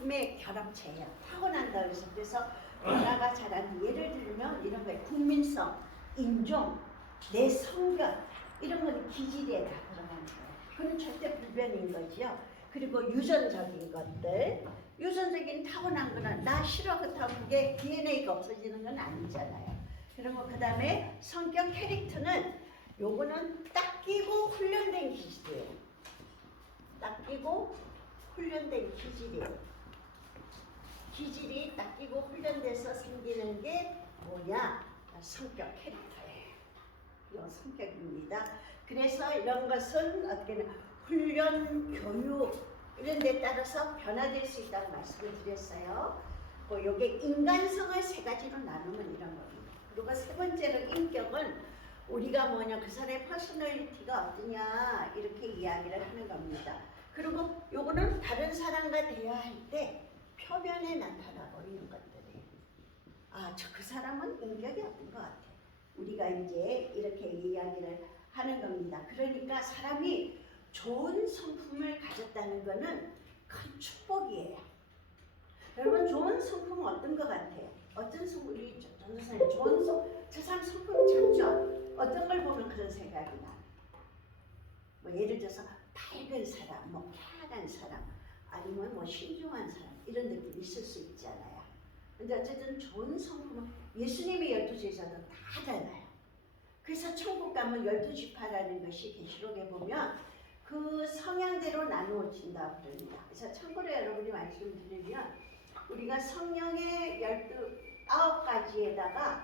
하나님의 결합체예요. 타고난다 그래서 변화가 잘하는, 예를 들면 이런 거예요. 국민성, 인종, 내 성격, 이런 건 기질에 다 들어가는 거예요. 그건 절대 불변인 거죠. 그리고 유전적인 것들, 유전적인 타고난 거는 나 싫어 그렇다고 그게 DNA가 없어지는 건 아니잖아요. 그리고 그 다음에 성격 캐릭터는 요거는 딱 끼고 훈련된 기질이에요. 딱 끼고 훈련된 기질이에요. 기질이 딱 끼고 훈련돼서 생기는 게 뭐냐? 성격 캐릭터예요. 이런 성격입니다. 그래서 이런 것은 어떻게 보면 훈련, 교육 이런 데 따라서 변화될 수 있다고 말씀을 드렸어요. 요게 인간성을 세 가지로 나누면 이런 겁니다. 그리고 세 번째로 인격은 우리가 뭐냐, 그 사람의 퍼스널리티가 어떠냐 이렇게 이야기를 하는 겁니다. 그리고 요거는 다른 사람과 대화할 때 표면에 나타나 버리는 것들이, 아, 그 사람은 인격이 어떤 것 같아. 우리가 이제 이렇게 이야기를 하는 겁니다. 그러니까 사람이 좋은 성품을 가졌다는 것은 큰 축복이에요. 여러분, 좋은 성품은 어떤 것 같아요? 어떤 성품, 우리 전도사님 좋은 저 사람 성품이 참 좋아. 어떤 걸 보면 그런 생각이 나. 뭐 예를 들어서 밝은 사람, 뭐 편안한 사람, 아니면 뭐 신중한 사람, 이런 느낌이 있을 수 있잖아요. 근데 어쨌든 좋은 성품은 예수님이 12제자도 다 달라요. 그래서 천국 가면 12지파라는 것이 계시록에 보면 그 성향대로 나누어진다고 그럽니다. 그래서 참고로 여러분이 말씀드리면 우리가 성령의 9가지에다가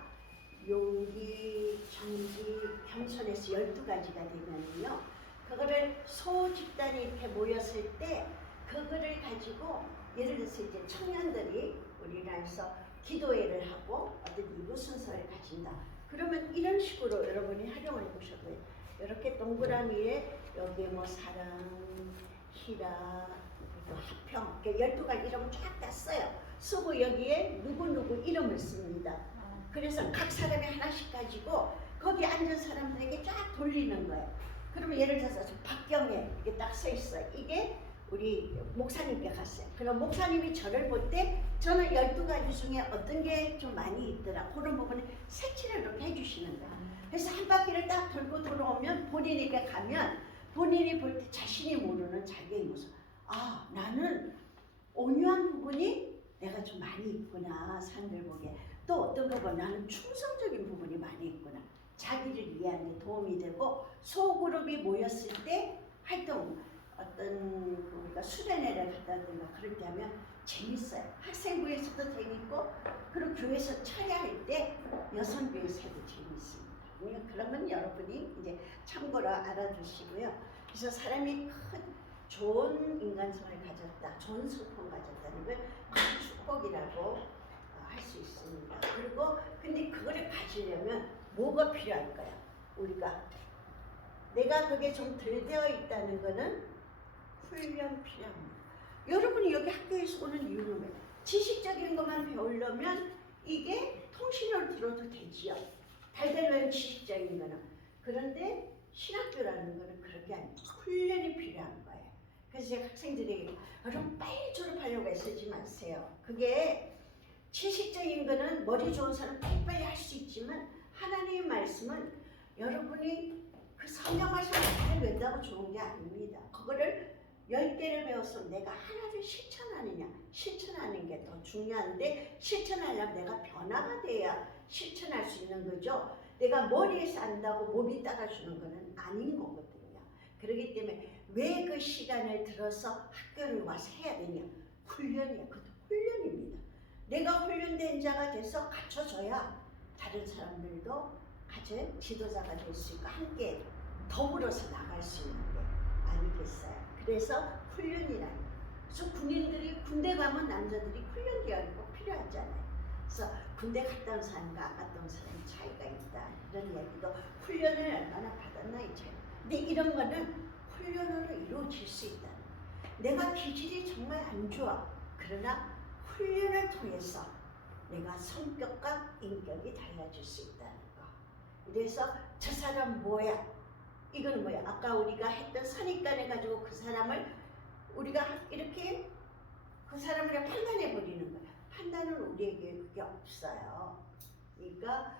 용기, 정지, 겸손에서 12가지가 되면요, 그거를 소집단이 이렇게 모였을 때 그거를 가지고 예를 들어서 이제 청년들이 우리나라에서 기도회를 하고 어떤 이부 순서를 가진다. 그러면 이런 식으로 여러분이 활용을 해보셔도 돼요. 이렇게 동그라미에 여기에 뭐 사랑, 희라, 그리고 화평, 12가지 이름을 쫙 다 써요. 쓰고 여기에 누구누구 이름을 씁니다. 그래서 각 사람이 하나씩 가지고 거기 앉은 사람들에게 쫙 돌리는 거예요. 그러면 예를 들어서 박경애 이게 딱 써 있어요. 이게 우리 목사님께 갔어요. 그럼 목사님이 저를 볼 때 저는 12가지 중에 어떤 게 좀 많이 있더라. 그런 부분에 색칠을 이렇게 해주시는 거예요. 그래서 한 바퀴를 딱 돌고 돌아오면 본인에게 가면 본인이 볼 때 자신이 모르는 자기의 모습. 아, 나는 온유한 부분이 내가 좀 많이 있구나. 사람들 보기에. 또 어떤 거 보면 나는 충성적인 부분이 많이 있구나. 자기를 이해하는 데 도움이 되고, 소그룹이 모였을 때 활동, 어떤 우리가 수련회를 갔다든가 그럴 때 하면 재밌어요. 학생부에서도 재밌고, 그리고 교회에서 차례할 때 여성교회에서도 재밌습니다. 그런 건 여러분이 이제 참고로 알아두시고요. 그래서 사람이 큰 좋은 인간성을 가졌다, 좋은 성품 가졌다는 걸 큰 축복이라고 할 수 있습니다. 그리고 근데 그거를 가지려면 뭐가 필요할까요? 우리가 내가 그게 좀 덜 되어 있다는 거는 훈련 필요합니다. 여러분이 여기 학교에서 오는 이유는 뭐예요? 지식적인 것만 배우려면 이게 통신으로 들어도 되지요. 달달한 지식적인 거는. 그런데 신학교라는 거는 그렇게 아니에요. 훈련이 필요한 거예요. 그래서 제가 학생들에게 여러분 빨리 졸업하려고 애쓰지 마세요. 그게 지식적인 거는 머리 좋은 사람 빨리빨리 할 수 있지만 하나님의 말씀은 여러분이 그 성경 말씀을 잘 외운다고 좋은 게 아닙니다. 그거를 10개를 배워서 내가 하나를 실천하느냐, 실천하는 게 더 중요한데, 실천하려면 내가 변화가 돼야 실천할 수 있는 거죠. 내가 머리에서 안다고 몸이 따라주는 거는 아닌 거거든요. 그렇기 때문에 왜 그 시간을 들어서 학교를 와서 해야 되냐? 훈련이야. 그것도 훈련입니다. 내가 훈련된 자가 돼서 갖춰져야 다른 사람들도 같이 지도자가 될 수 있고 함께 더불어서 나갈 수 있는 게 아니겠어요. 그래서 훈련이라는, 그래서 군인들이 군대 가면 남자들이 훈련 기간이 꼭 필요하잖아요. 그래서 군대 갔다 온 사람과 안 갔다 온 사람이 차이가 있다, 이런 이야기도 훈련을 얼마나 받았나 이 차이. 근데 이런 거는 훈련으로 이루어질 수 있다. 내가 기질이 정말 안 좋아. 그러나 훈련을 통해서 내가 성격과 인격이 달라질 수 있다는 거. 그래서 저 사람 뭐야? 이건 뭐야? 아까 우리가 했던 선입관을 가지고 그 사람을 우리가 이렇게 그 사람을 판단해 버리는 거야. 판단은 우리에게 그게 없어요. 그러니까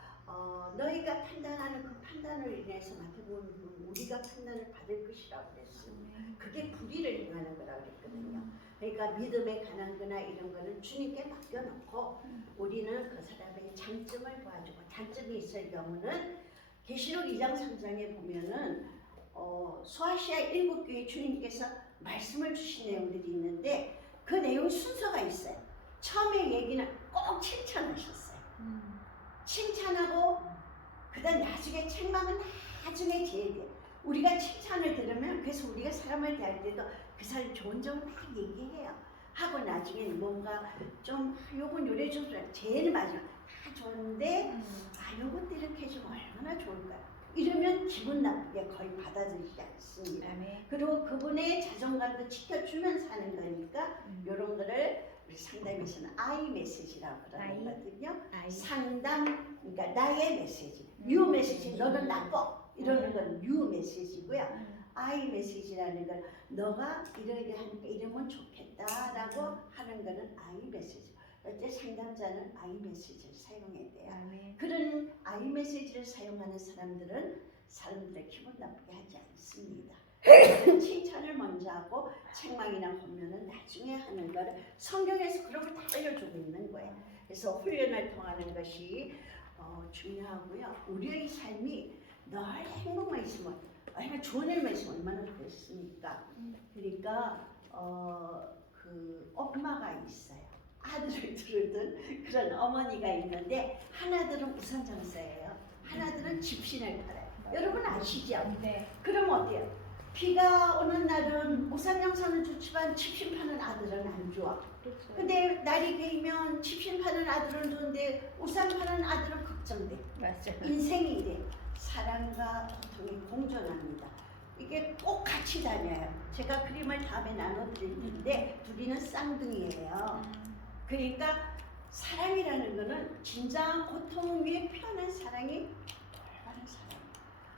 너희가 판단하는 그 판단을 인해서 마태복음 우리가 판단을 받을 것이라고 그랬어요. 그게 불의를 행하는 거라고 그랬거든요. 그러니까 믿음에 관한 거나 이런 거는 주님께 맡겨놓고 우리는 그 사람의 장점을 도와주고, 단점이 있을 경우는 계시록 2장 3장에 보면은 소아시아 7교회 주님께서 말씀을 주신 내용들이 있는데 그 내용 순서가 있어요. 처음에 얘기는 꼭 칭찬하셨어요. 칭찬하고 그다음 나중에 책망은 나중에 제외돼요. 우리가 칭찬을 들으면 그래서 우리가 사람을 대할 때도 그 사람 좋은 점을 막 얘기해요. 하고 나중에 뭔가 좀 요건 요래 좀 제일 마지막 좋은데 요것도 이렇게 해주면 얼마나 좋을까요? 이러면 기분 나쁘게 거의 받아들이지 않습니다. 그리고 그분의 자존감도 지켜주면서 하는 거니까 이런 거를 우리 상담에서는 I 메시지라고 그러는 거거든요. 상담, 그러니까 나의 메시지, you 메시지, 너는 나빠 이러는 건 you 메시지고요. I 메시지라는 건 너가 이러이러하니까 이러면 좋겠다라고 하는 거는 I 메시지. 어째 상담자는 I 메시지를 사용해야 돼요. 그런 I 메시지를 사용하는 사람들은 사람들의 기분 나쁘게 하지 않습니다. 칭찬을 먼저 하고 책망이나 권면은 나중에 하는 거를 성경에서 그런 걸 다 알려주고 있는 거예요. 그래서 훈련을 통하는 것이 중요하고요. 우리의 삶이 늘 행복만 있으면, 얼마나 좋은 일만 있으면 얼마나 좋겠습니까? 그러니까 그 엄마가 있어요. 아들을 두르던 그런 어머니가 있는데 하나들은 우산장사예요. 하나들은 집신을 팔아요. 여러분 아시죠? 네. 그럼 어때요? 비가 오는 날은 우산장사는 좋지만 집신 파는 아들은 안 좋아. 그렇죠. 근데 날이 개이면 집신 파는 아들은 좋은데 우산 파는 아들은 걱정돼. 맞아요. 인생이 이래. 사랑과 고통이 공존합니다. 이게 꼭 같이 다녀요. 제가 그림을 다음에 나눠드릴 텐데 둘이는 쌍둥이에요. 그러니까 사랑이라는 거는 진정한 고통 위에 표현한 사랑이 돌아가는 사랑.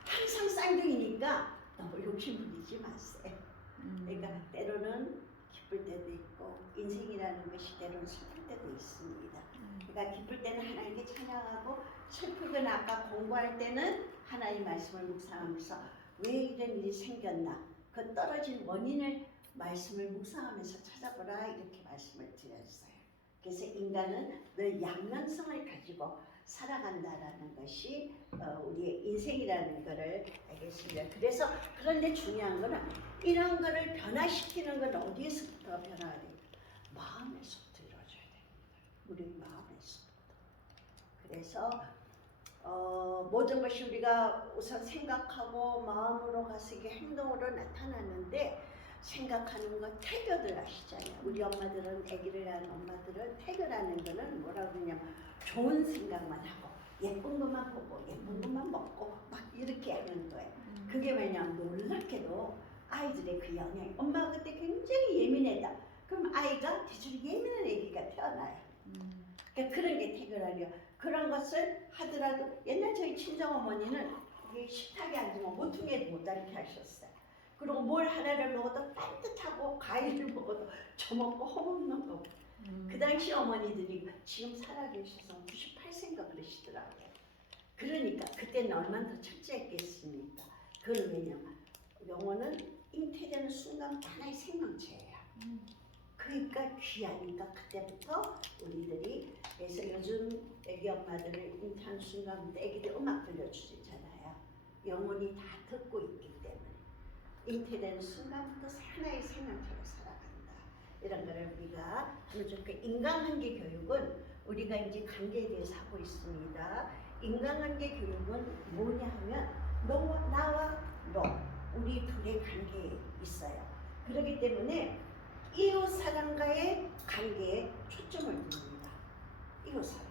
항상 쌍둥이니까 너무 욕심 부리지 마세요. 그러니까 때로는 기쁠 때도 있고 인생이라는 것이 때로는 슬플 때도 있습니다. 그러니까 기쁠 때는 하나님께 찬양하고 슬프거나 아까 공부할 때는 하나님 말씀을 묵상하면서 왜 이런 일이 생겼나 그 떨어진 원인을 말씀을 묵상하면서 찾아보라 이렇게 말씀을 드렸어요. 그래서 인간은 늘 양면성을 가지고 살아간다라는 것이 우리의 인생이라는 것을 알겠습니다. 그래서 그런데 중요한 거는 이런 거를 변화시키는 건 어디에서부터 변화가 돼요? 마음에서부터 이루어져야 됩니다. 우리 마음에서부터. 그래서 모든 것이 우리가 우선 생각하고 마음으로 가서 이게 행동으로 나타나는데 생각하는 거 태교들 아시잖아요. 우리 엄마들은 아기를 낳은 엄마들은 태교라는 거는 뭐라고 그러냐면 좋은 생각만 하고 예쁜 것만 보고 예쁜 것만 먹고 막 이렇게 하는 거예요. 그게 왜냐면 놀랍게도 아이들의 그 영향. 엄마가 그때 굉장히 예민했다. 그럼 아이가 대충 예민한 아기가 태어나요. 그러니까 그런 게 태교라고요. 그런 것을 하더라도 옛날 저희 친정어머니는 식탁에 앉으면 모퉁이에도 못 앉게 하셨어요. 그리고 뭘 하나를 먹어도 따뜻하고 과일을 먹어도 저먹고 허먹는 거. 그 당시 어머니들이 지금 살아계셔서 98세인가 그러시더라고요. 그러니까 그때는 얼마나 더 철저했겠습니까? 그건 왜냐면 영혼은 잉태되는 순간 하나의 생명체예요. 그러니까 귀하니까 그때부터 우리들이 그래서 요즘 애기 엄마들을 잉태하는 순간부터 애기들 음악 들려주잖아요. 영혼이 다 듣고 있기 때문에 잉태되는 순간부터 하나의 생명체로 살아간다. 이런 거를 우리가 하면 좋고 인간관계 교육은 우리가 이제 관계에 대해서 하고 있습니다. 인간관계 교육은 뭐냐 하면 나와 너 우리 둘의 관계에 있어요. 그렇기 때문에 이웃사람과의 관계에 초점을 둡니다. 이웃사람.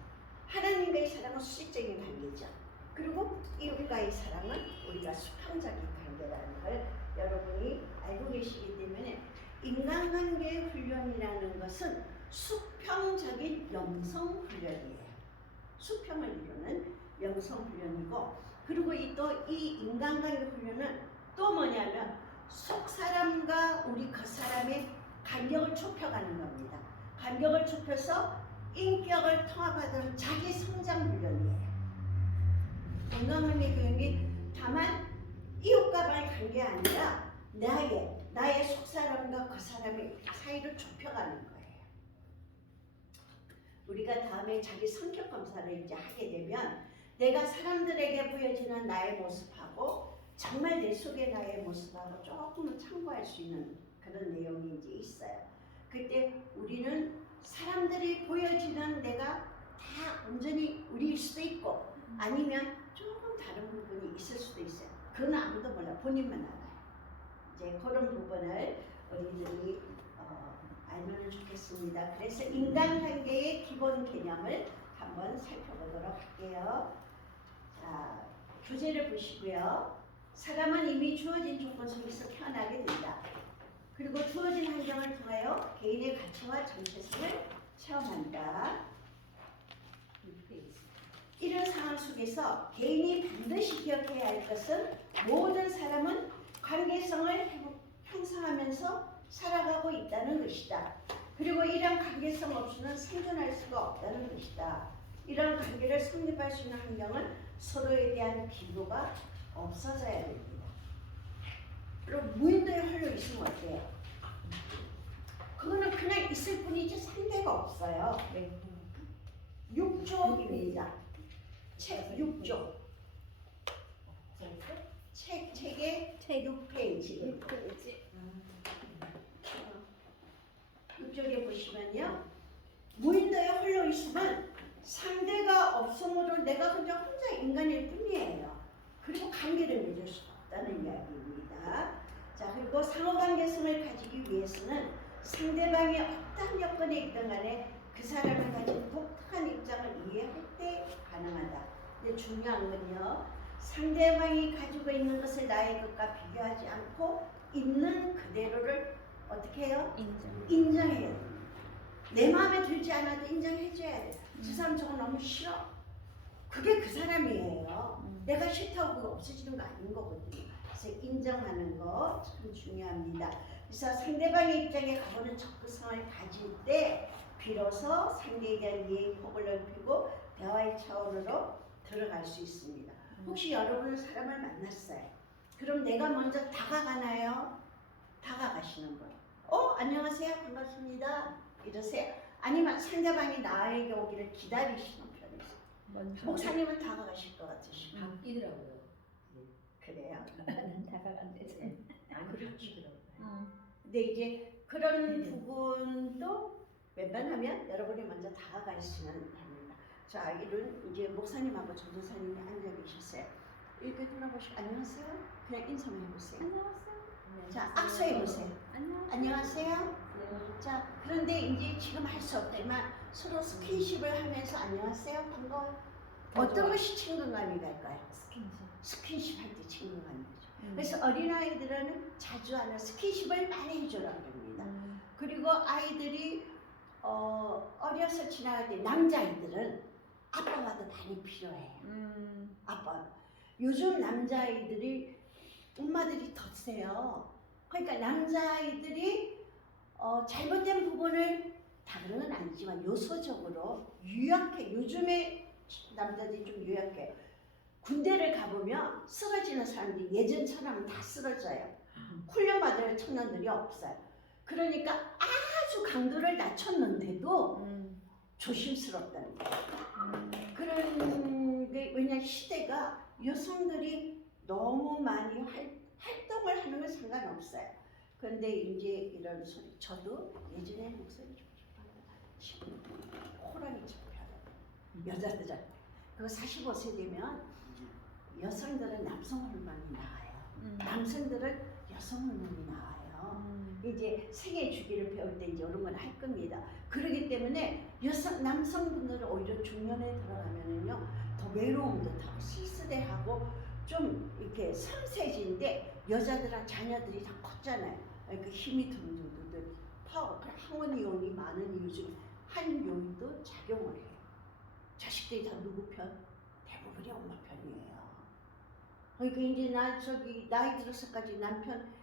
하나님과의 사랑은 수직적인 관계죠. 그리고 이웃과의 사랑은 우리가 수평적인 관계라는 걸 여러분이 알고 계시기 때문에 인간관계 훈련이라는 것은 수평적인 영성 훈련이에요. 수평을 이루는 영성 훈련이고 그리고 이 인간관계 훈련은 또 뭐냐면 속 사람과 우리 그 사람의 간격을 좁혀가는 겁니다. 간격을 좁혀서 인격을 통합하도록 자기 성장 훈련이에요. 건강함의 교육이 다만 이웃과의 관계 아니라 나의 속사람과 그 사람의 사이를 좁혀가는 거예요. 우리가 다음에 자기 성격 검사를 이제 하게 되면 내가 사람들에게 보여지는 나의 모습하고 정말 내 속의 나의 모습하고 조금은 참고할 수 있는 그런 내용이 이제 있어요. 그때 우리는 사람들이 보여지는 내가 다 온전히 우리일 수도 있고 아니면 조금 다른 부분이 있을 수도 있어요. 그건 아무도 몰라. 본인만 알아요. 이제 그런 부분을 우리들이 알면 좋겠습니다. 그래서 인간관계의 기본 개념을 한번 살펴보도록 할게요. 자, 교재를 보시고요. 사람은 이미 주어진 조건 속에서 태어나게 된다. 그리고 주어진 환경을 통하여 개인의 가치와 정체성을 체험한다. 이런 상황 속에서 개인이 반드시 기억해야 할 것은 모든 사람은 관계성을 형성하면서 살아가고 있다는 것이다. 그리고 이런 관계성 없이는 생존할 수가 없다는 것이다. 이런 관계를 성립할 수 있는 환경은 서로에 대한 기도가 없어져야 됩니다. 그럼 무인도에 홀로 있으면 어때요? 그거는 그냥 있을 뿐이지 상대가 없어요. 6쪽입니다. 책 6쪽. 책의 6페이지. 6쪽에 보시면요. 무인도에 홀로 있으면 상대가 없으므로 내가 그냥 혼자 인간일 뿐이에요. 그리고 관계를 맺을 수가 없다는 이야기입니다. 자, 그리고 상호관계성을 가지기 위해서는 상대방이 어떤 여건에 있든 간에 그 사람이 가진 독특한 입장을 이해할 때 가능하다. 근데 중요한 건요. 상대방이 가지고 있는 것을 나의 것과 비교하지 않고 있는 그대로를 어떻게 해요? 인정해야 됩니다. 내 마음에 들지 않아도 인정해줘야 돼. 저 사람 저거 너무 싫어. 그게 그 사람이에요. 내가 싫다고 그거 없어지는 거 아닌 거거든요. 그래서 인정하는 거 참 중요합니다. 그래서 상대방의 입장에 가보는 접근성을 가질 때 비로소 상대에 대한 이해의 폭을 넓히고 대화의 차원으로 들어갈 수 있습니다. 혹시 여러분은 사람을 만났어요. 그럼 내가 먼저 다가가나요? 다가가시는 분. 안녕하세요. 반갑습니다. 이러세요. 아니면 상대방이 나에게 오기를 기다리시는 편이세요. 목사님은 다가가실 것 같으시고. 바뀌더라고요. 그래요? 다가간대지. 안 그러시더라고요. 근데 이제 그런 부분도 웬만하면 여러분이 먼저 다가가시면 됩니다. 자, 이런 이제 목사님하고 전도사님이 앉아 계셨어요. 이렇게 돌아보시고 안녕하세요. 그냥 인사만 해보세요. 안녕하세요. 자, 악수해보세요. 안녕하세요. 자, 그런데 이제 지금 할 수 없지만 서로 스킨십을 하면서 안녕하세요. 반가워요. 어떤 것이 친근감이 갈까요? 스킨십 할 때 친근감이 죠. 그래서 어린아이들은 자주 하는 스킨십을 많이 해줘라 그럽니다. 그리고 아이들이 어려서 지나갈 때 남자아이들은 아빠가 더 많이 필요해요. 아빠. 요즘 남자아이들이 엄마들이 더 세요. 그러니까 남자아이들이 잘못된 부분을 다른 건 아니지만 요소적으로 유약해. 요즘에 남자들이 좀 유약해요. 군대를 가보면 쓰러지는 사람들이 예전처럼 다 쓰러져요. 훈련받을 청년들이 없어요. 그러니까 아주 강도를 낮췄는데도 조심스럽다는 거예요. 그런 게 왜냐 시대가 여성들이 너무 많이 활동을 하는 건 상관없어요. 그런데 이제 이런 소리 저도 예전에 목소리 좀 지금 호랑이처럼 변해요. 여자들은 그거 45세 되면 여성들은 남성 호르몬이 나와요. 남성들은 여성 호르몬이 나와요. 이제 생애 주기를 배울 때 이제 이런 건 할 겁니다. 그렇기 때문에 남성분들은 오히려 중년에 들어가면은요 더 외로움도 타고 쓸쓸해하고 좀 이렇게 섬세해지는데 여자들랑 자녀들이 다 컸잖아요. 그러니까 힘이 듬듬듬 파워, 항원이온이 많은 이유 중 한 요인도 작용을 해요. 자식들이 다 누구 편? 대부분이 엄마 편이에요. 그러니까 이제 나이 들어서까지 남편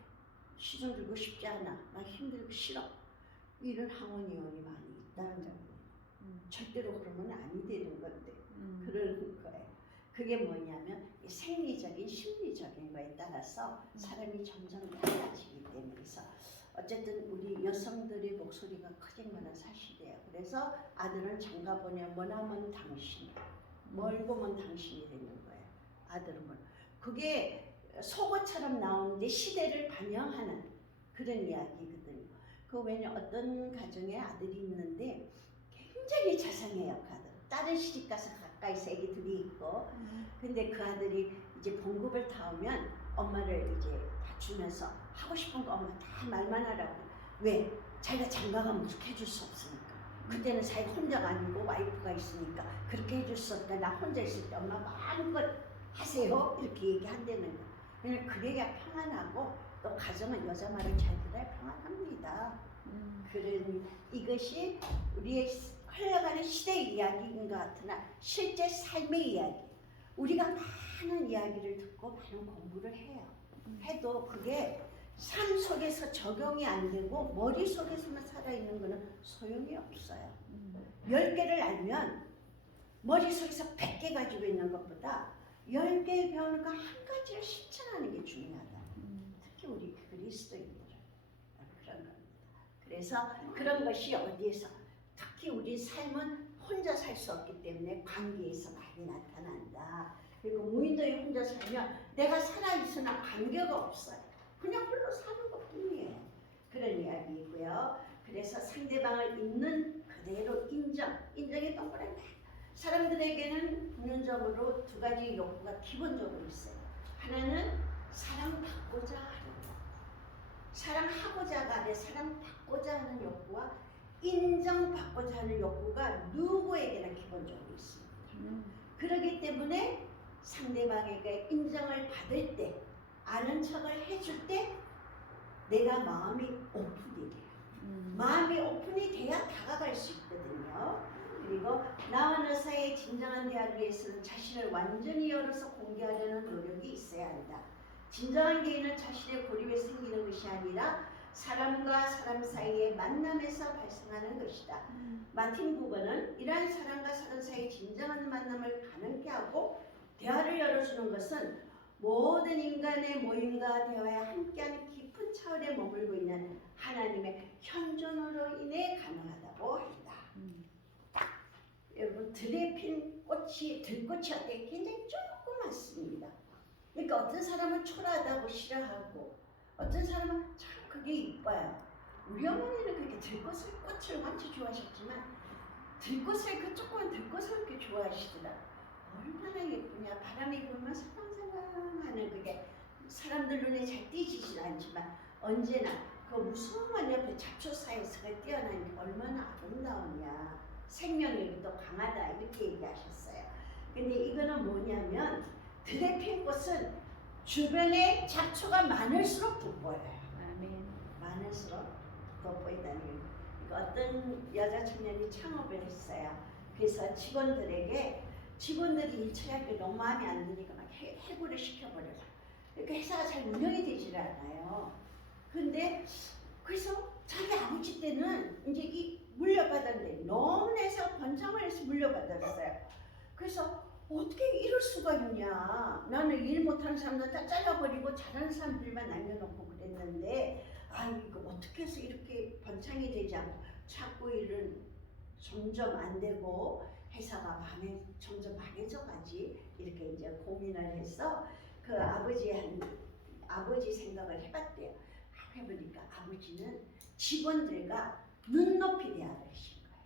시중 들고 싶지 않아. 나 힘들고 싫어. 이런 항원이온이 많이 절대로 그러면 아니 되는 건데 그러는 거예요. 그게 뭐냐면 이 생리적인 심리적인 거에 따라서 사람이 점점 달라지기 때문에 그래서 어쨌든 우리 여성들의 목소리가 커진 거는 사실이에요. 그래서 아들은 장가 보내 머나먼 당신 멀고먼 당신이 되는 거예요. 아들은 뭐 그게 속어처럼 나오는데 시대를 반영하는 그런 이야기거든요. 그 왜냐 어떤 가정에 아들이 있는데 굉장히 자상해요. 그 아들. 다른 시집 가서 가까이서 애기들이 있고 근데 그 아들이 이제 봉급을 타오면 엄마를 이제 봐주면서 하고 싶은 거 엄마 다 말만 하라고. 왜? 자기가 장가가면 그렇게 해줄 수 없으니까. 그때는 자기가 혼자가 아니고 와이프가 있으니까 그렇게 해줄 수 없다. 나 혼자 있을 때 엄마 마음껏 하세요. 이렇게 얘기한다는 거. 그냥 그래야 평안하고 또 가정은 여자 말을 잘 들어야 평안합니다. 그런 이것이 우리의 흘러가는 시대의 이야기인 것 같으나 실제 삶의 이야기. 우리가 많은 이야기를 듣고 많은 공부를 해요. 해도 그게 삶 속에서 적용이 안 되고 머릿속에서만 살아있는 거는 소용이 없어요. 10개를 알면 머릿속에서 100개 가지고 있는 것보다 10개 배우는 거 한 가지를 실천하는 게 중요하다. 특히 우리 그리스도인들은 그런 겁니다. 그래서 그런 것이 어디에서 특히 우리 삶은 혼자 살 수 없기 때문에 관계에서 많이 나타난다. 그리고 무인도에 혼자 살면 내가 살아있으나 관계가 없어요. 그냥 홀로 사는 것뿐이에요. 그런 이야기이고요. 그래서 상대방을 있는 그대로 인정이 동그랗게 사람들에게는 본능적으로 두 가지 욕구가 기본적으로 있어요. 하나는 사랑받고자 하는 욕구. 사랑하고자가 아니라 사랑받고자 하는 욕구와 인정받고자 하는 욕구가 누구에게나 기본적으로 있습니다. 그렇기 때문에 상대방에게 인정을 받을 때 아는 척을 해줄 때 내가 마음이 오픈이 돼요. 마음이 오픈이 돼야 다가갈 수 있거든요. 그리고 나와 너 사이의 진정한 대화를 위해서는 자신을 완전히 열어서 공개하려는 노력이 있어야 한다. 진정한 개인은 자신의 고립에 생기는 것이 아니라 사람과 사람 사이의 만남에서 발생하는 것이다. 마틴 부버는 이러한 사람과 사람 사이의 진정한 만남을 가능케 하고 대화를 열어주는 것은 모든 인간의 모임과 대화에 함께하는 깊은 차원에 머물고 있는 하나님의 현존으로 인해 가능하다고 한다. 여러분 들에 핀 꽃이 들꽃이 어때? 굉장히 조그맣습니다. 그러니까 어떤 사람은 초라하다고 싫어하고 어떤 사람은 참 그게 이뻐요. 우리 어머니는 그렇게 들꽃을 꽃을 완전 좋아하셨지만 들꽃을 그 조그만 들꽃을 그렇게 좋아하시더라. 얼마나 예쁘냐. 바람이 불면 살랑살랑하는 그게 사람들 눈에 잘 띄지진 않지만 언제나 그 무성한 옆에 잡초 사이에서 뛰어나는 게 얼마나 아름다우냐. 생명력이 또 강하다 이렇게 얘기하셨어요. 근데 이거는 뭐냐면 들에 핀 꽃은 주변에 잡초가 많을수록 돋보여요. 많을수록 돋보인다는 거예요. 그러니까 어떤 여자 청년이 창업을 했어요. 그래서 직원들이 일 처리하기 너무 마음에 안 드니까 막 해고를 시켜버려요. 그러니까 회사가 잘 운영이 되질 않아요. 근데 그래서 자기 아버지 때는 이제 이 물려받았는데 너무 회사가 번창을 해서 물려받았어요. 그래서 어떻게 이럴 수가 있냐. 나는 일 못하는 사람들 다 잘라버리고 잘하는 사람들만 남겨놓고 그랬는데 이거 어떻게 해서 이렇게 번창이 되지 않고 자꾸 일은 점점 안 되고 회사가 점점 망해져가지 이렇게 이제 고민을 해서 그 아버지 생각을 해봤대요. 해보니까 아버지는 직원들과 눈높이 대화를 하신 거예요.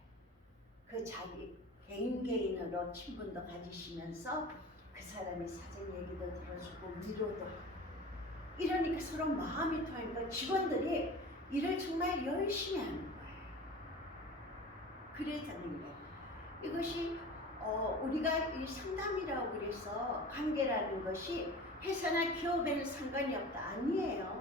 그 자기 개인으로 친분도 가지시면서 그 사람의 사정 얘기도 들어주고 위로도 이러니까 서로 마음이 통하니까 직원들이 일을 정말 열심히 하는 거예요. 그랬다는 거예요. 이것이 우리가 이 상담이라고 그래서 관계라는 것이 회사나 기업에는 상관이 없다. 아니에요.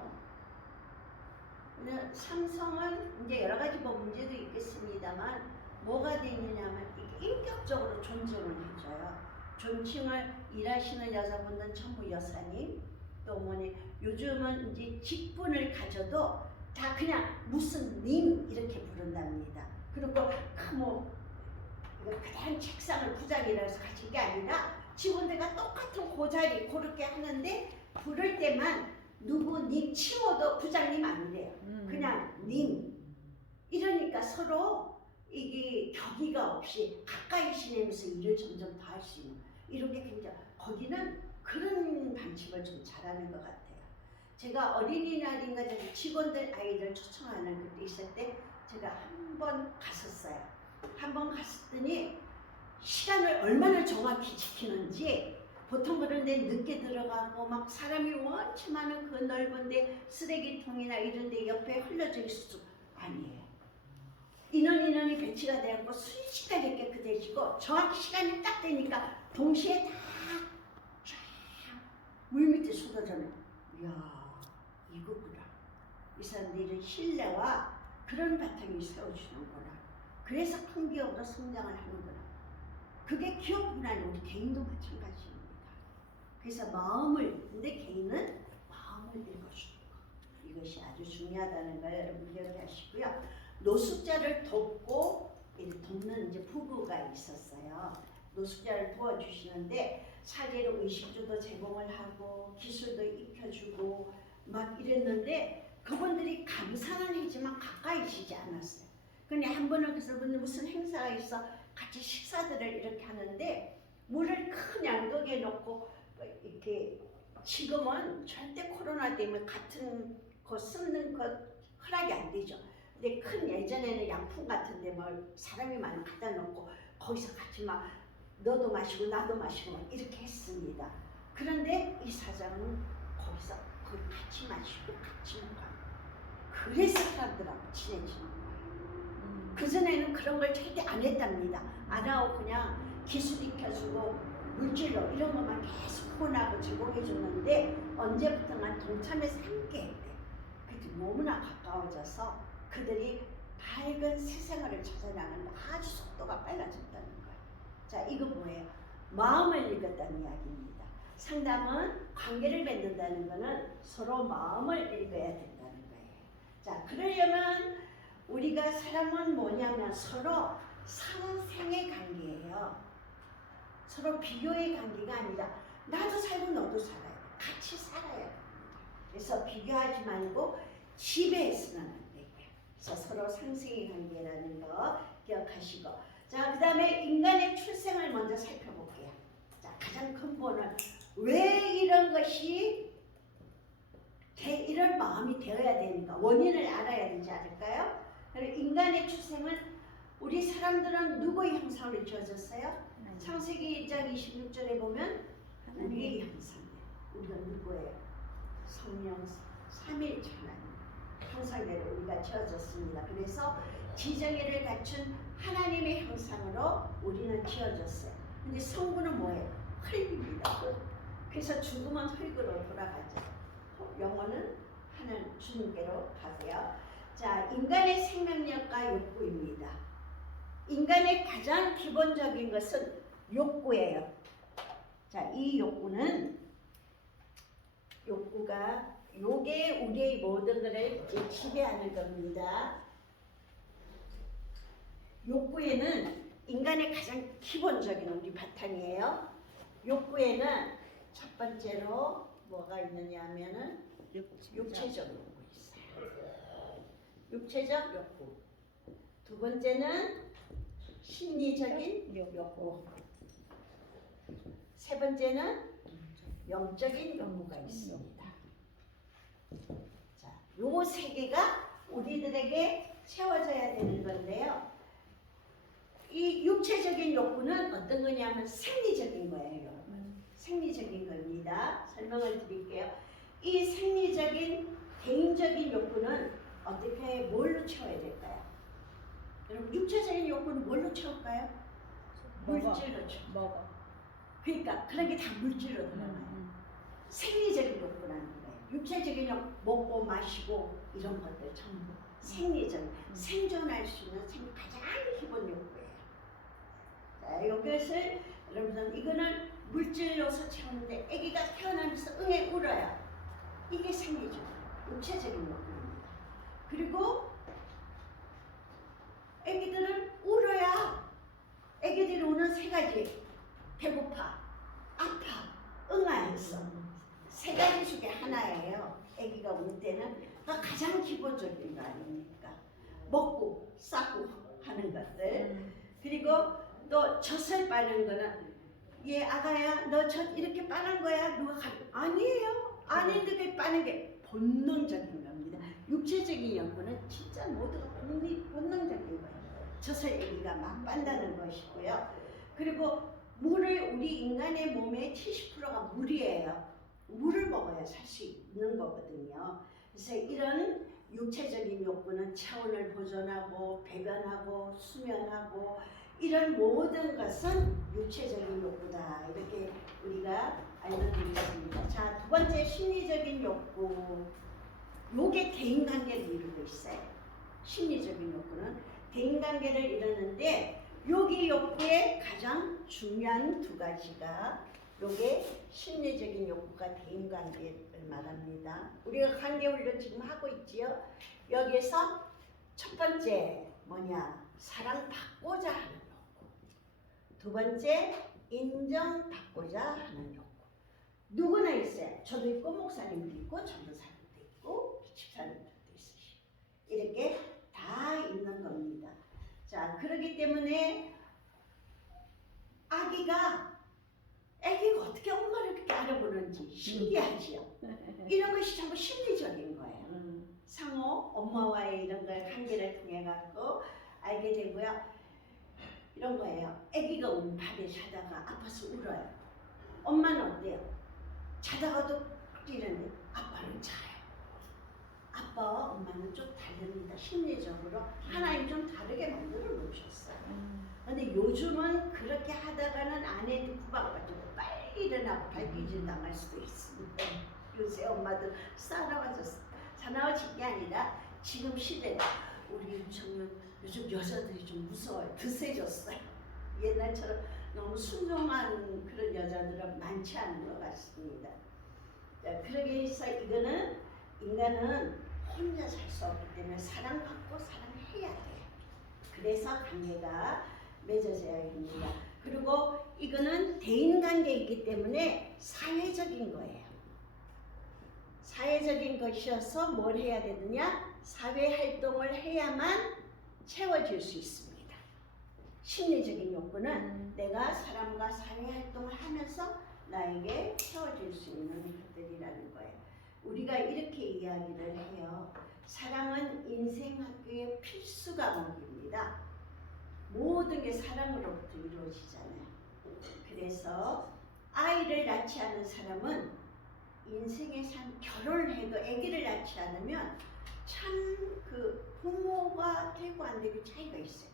삼성은 이제 여러 가지 문제도 있겠습니다만 뭐가 되느냐면 이게 인격적으로 존중을 해줘요. 존칭을 일하시는 여자분들은 전부 여사님 또 뭐니 요즘은 이제 직분을 가져도 다 그냥 무슨 님 이렇게 부른답니다. 그리고 뭐 그다음 책상을 부장이라 해서 가진 게 아니라 직원들과 똑같은 그 자리 그렇게 하는데 부를 때만 누구 님 치워도 부장님 아니래요. 그냥 님. 이러니까 서로 이게 격의가 없이 가까이 지내면서 일을 점점 더 할 수 있는 이런 게 굉장히 거기는 그런 방식을 좀 잘하는 것 같아요. 제가 어린이날인가 직원들 아이들 초청하는 그때 있을 때 제가 한 번 갔었어요. 한 번 갔더니 시간을 얼마나 정확히 지키는지 보통 그런데 늦게 들어가고 막 사람이 원치 많은 그 넓은데 쓰레기통이나 이런 데 옆에 흘러져 있을 수 아니에요. 인원이 배치가 되었고 순식간에 깨끗해지고 정확히 시간이 딱 되니까 동시에 다 쫙 물 밑에 쏟아져요. 이야 이거구나. 이 사람들이 신뢰와 그런 바탕이 세워주는구나. 그래서 큰 기업으로 성장을 하는구나. 그게 기업뿐만이 우리 개인도 마찬가지입니다. 그래서 근데 개인은 마음을 읽어주는 것. 이것이 아주 중요하다는 걸 여러분 기억하시고요. 노숙자를 돕는 이제 부부가 있었어요. 노숙자를 도와주시는데 사계로 의식주도 제공을 하고 기술도 익혀주고 막 이랬는데 그분들이 감사는 하지만 가까이 지지 않았어요. 근데 한 번은 그래서 무슨 행사가 있어 같이 식사들을 이렇게 하는데 물을 큰 양동이에 넣고 이렇게 지금은 절대 코로나 때문에 같은 거 쓰는 거 허락이 안 되죠. 근데 큰 예전에는 양품 같은데 뭘 사람이 많이 갖다 놓고 거기서 같이 막 너도 마시고 나도 마시고 막 이렇게 했습니다. 그런데 이 사장은 거기서 거의 같이 마시고 같이 먹어요. 그래서 사람들하고 친해지는 거예요. 그전에는 그런 걸 절대 안 했답니다. 안 하고 그냥 기술 익혀주고 물질로 이런 것만 계속 후원하고 제공해 줬는데 언제부턴가 동참해서 함께 했대. 그때 너무나 가까워져서 그들이 밝은 새 생활을 찾아나가는데 아주 속도가 빨라졌다는 거예요. 자, 이거 뭐예요? 마음을 읽었다는 이야기입니다. 상담은 관계를 맺는다는 것은 서로 마음을 읽어야 된다는 거예요. 자, 그러려면 우리가 사람은 뭐냐면 서로 상생의 관계예요. 서로 비교의 관계가 아니라 나도 살고 너도 살아요. 같이 살아요. 그래서 비교하지 말고 지배해서는 안 돼요. 그래서 서로 상생의 관계라는 거 기억하시고, 자, 그 다음에 인간의 출생을 먼저 살펴볼게요. 자, 가장 근본은 왜 이런 것이 이런 마음이 되어야 되는가 원인을 알아야 되지 않을까요? 인간의 출생은 우리 사람들은 누구의 형상으로 지어졌어요? 창세기 1장 26절에 보면 우리의 형상이에요. 우리가 누구예요? 성령 삼위일체 하나님 형상대로 우리가 지어졌습니다. 그래서 지정의를 갖춘 하나님의 형상으로 우리는 지어졌어요. 근데 성부는 뭐예요? 흙입니다. 그래서 죽으면 흙으로 돌아가죠. 영혼은 하나님 주님께로 가고요. 자, 인간의 생명력과 욕구입니다. 인간의 가장 기본적인 것은 욕구예요. 자, 이 욕구가 요게 우리의 모든 것을 지배하는 겁니다. 욕구에는 인간의 가장 기본적인 우리 바탕이에요. 욕구에는 첫 번째로 뭐가 있느냐 하면은 육체적 욕구 있어요. 육체적 욕구. 두 번째는 심리적인 욕구. 세 번째는 영적인 욕구가 있습니다. 자, 요 세 개가 우리들에게 채워져야 되는 건데요. 이 육체적인 욕구는 어떤 거냐면 생리적인 거예요. 생리적인 겁니다. 설명을 드릴게요. 이 생리적인 개인적인 욕구는 어떻게 뭘로 채워야 될까요? 여러분 육체적인 욕구는 뭘로 채울까요? 물질로 채워. 그러니까 그런 게 다 물질로 들어가요. 생리적인 욕구라는 거예요. 육체적인 욕구, 먹고 마시고 이런 것들 전부 생리적, 생존할 수 있는 가장 기본 욕구예요. 자, 이것을 여러분 이거는 물질로서 채우는데 아기가 태어나면서 응애 울어요. 이게 생리적, 육체적인 욕구입니다. 그리고 아기들은 울어야 가장 기본적인 거 아닙니까? 먹고 싸고 하는 것들. 그리고 또 젖을 빠는 거는 얘 아가야 너 젖 이렇게 빠는 거야? 누가 아니에요. 아닌데 그 빠는 게 본능적인 겁니다. 육체적인 연구는 진짜 모두가 본능적인 거예요. 젖을 애기가 막 빤다는 것이고요. 그리고 물을 우리 인간의 몸의 70%가 물이에요. 물을 먹어야 살 수 있는 거거든요. 그래서 이런 육체적인 욕구는 체온을 보존하고 배변하고 수면하고 이런 모든 것은 육체적인 욕구다. 이렇게 우리가 알면 되겠습니다. 자, 두 번째 심리적인 욕구. 요게 대인관계를 이루고 있어요. 심리적인 욕구는 대인관계를 이루는데 여기 욕구의 가장 중요한 두 가지가 요게 심리적인 욕구가 대인관계를 말합니다. 우리가 관계훈련 지금 하고 있지요. 여기에서 첫 번째 뭐냐? 사랑받고자 하는 욕구. 두 번째 인정받고자 하는 욕구. 누구나 있어요. 저도 있고 목사님도 있고 전도사님도 있고 집사님들도 있으시고 이렇게 다 있는 겁니다. 자, 그렇기 때문에 아기가 어떻게 엄마를 그렇게 알아보는지 신기하지요. 이런 것이 전부 심리적인 거예요. 상호 엄마와의 이런 걸 관계를 통해 갖고 알게 되고요. 이런 거예요. 아기가 우리 밥에 자다가 아파서 울어요. 엄마는 어때요? 자다가도 이러는데 아빠는 자요. 아빠와 엄마는 좀 다릅니다. 심리적으로 하나님 좀 다르게 만들어 놓으셨어요. 근데 요즘은 그렇게 하다가는 아내도 구박받고 빨리 일어나고 발기질 당할 수도 있습니다. 요새 엄마들 사나워진 게 아니라 지금 시대가 우리 요즘 여자들이 좀 무서워요. 드세졌어요. 옛날처럼 너무 순종한 그런 여자들은 많지 않은 것 같습니다. 자, 그러게 해서 이거는 인간은 혼자 살 수 없기 때문에 사랑받고 사랑해야 돼요. 그래서 관계가 맺어져야 합니다. 그리고 이거는 대인관계이기 때문에 사회적인 거예요. 사회적인 것이어서 뭘 해야 되느냐? 사회활동을 해야만 채워질 수 있습니다. 심리적인 욕구는 내가 사람과 사회활동을 하면서 나에게 채워질 수 있는 것들이라는 거예요. 우리가 이렇게 이야기를 해요. 사랑은 인생 학교의 필수 과목입니다. 모든 게 사랑으로부터 이루어지잖아요. 그래서 아이를 낳지 않은 사람은 인생의 삶, 결혼을 해도 아기를 낳지 않으면 참 그 부모가 되고 안 되고 차이가 있어요.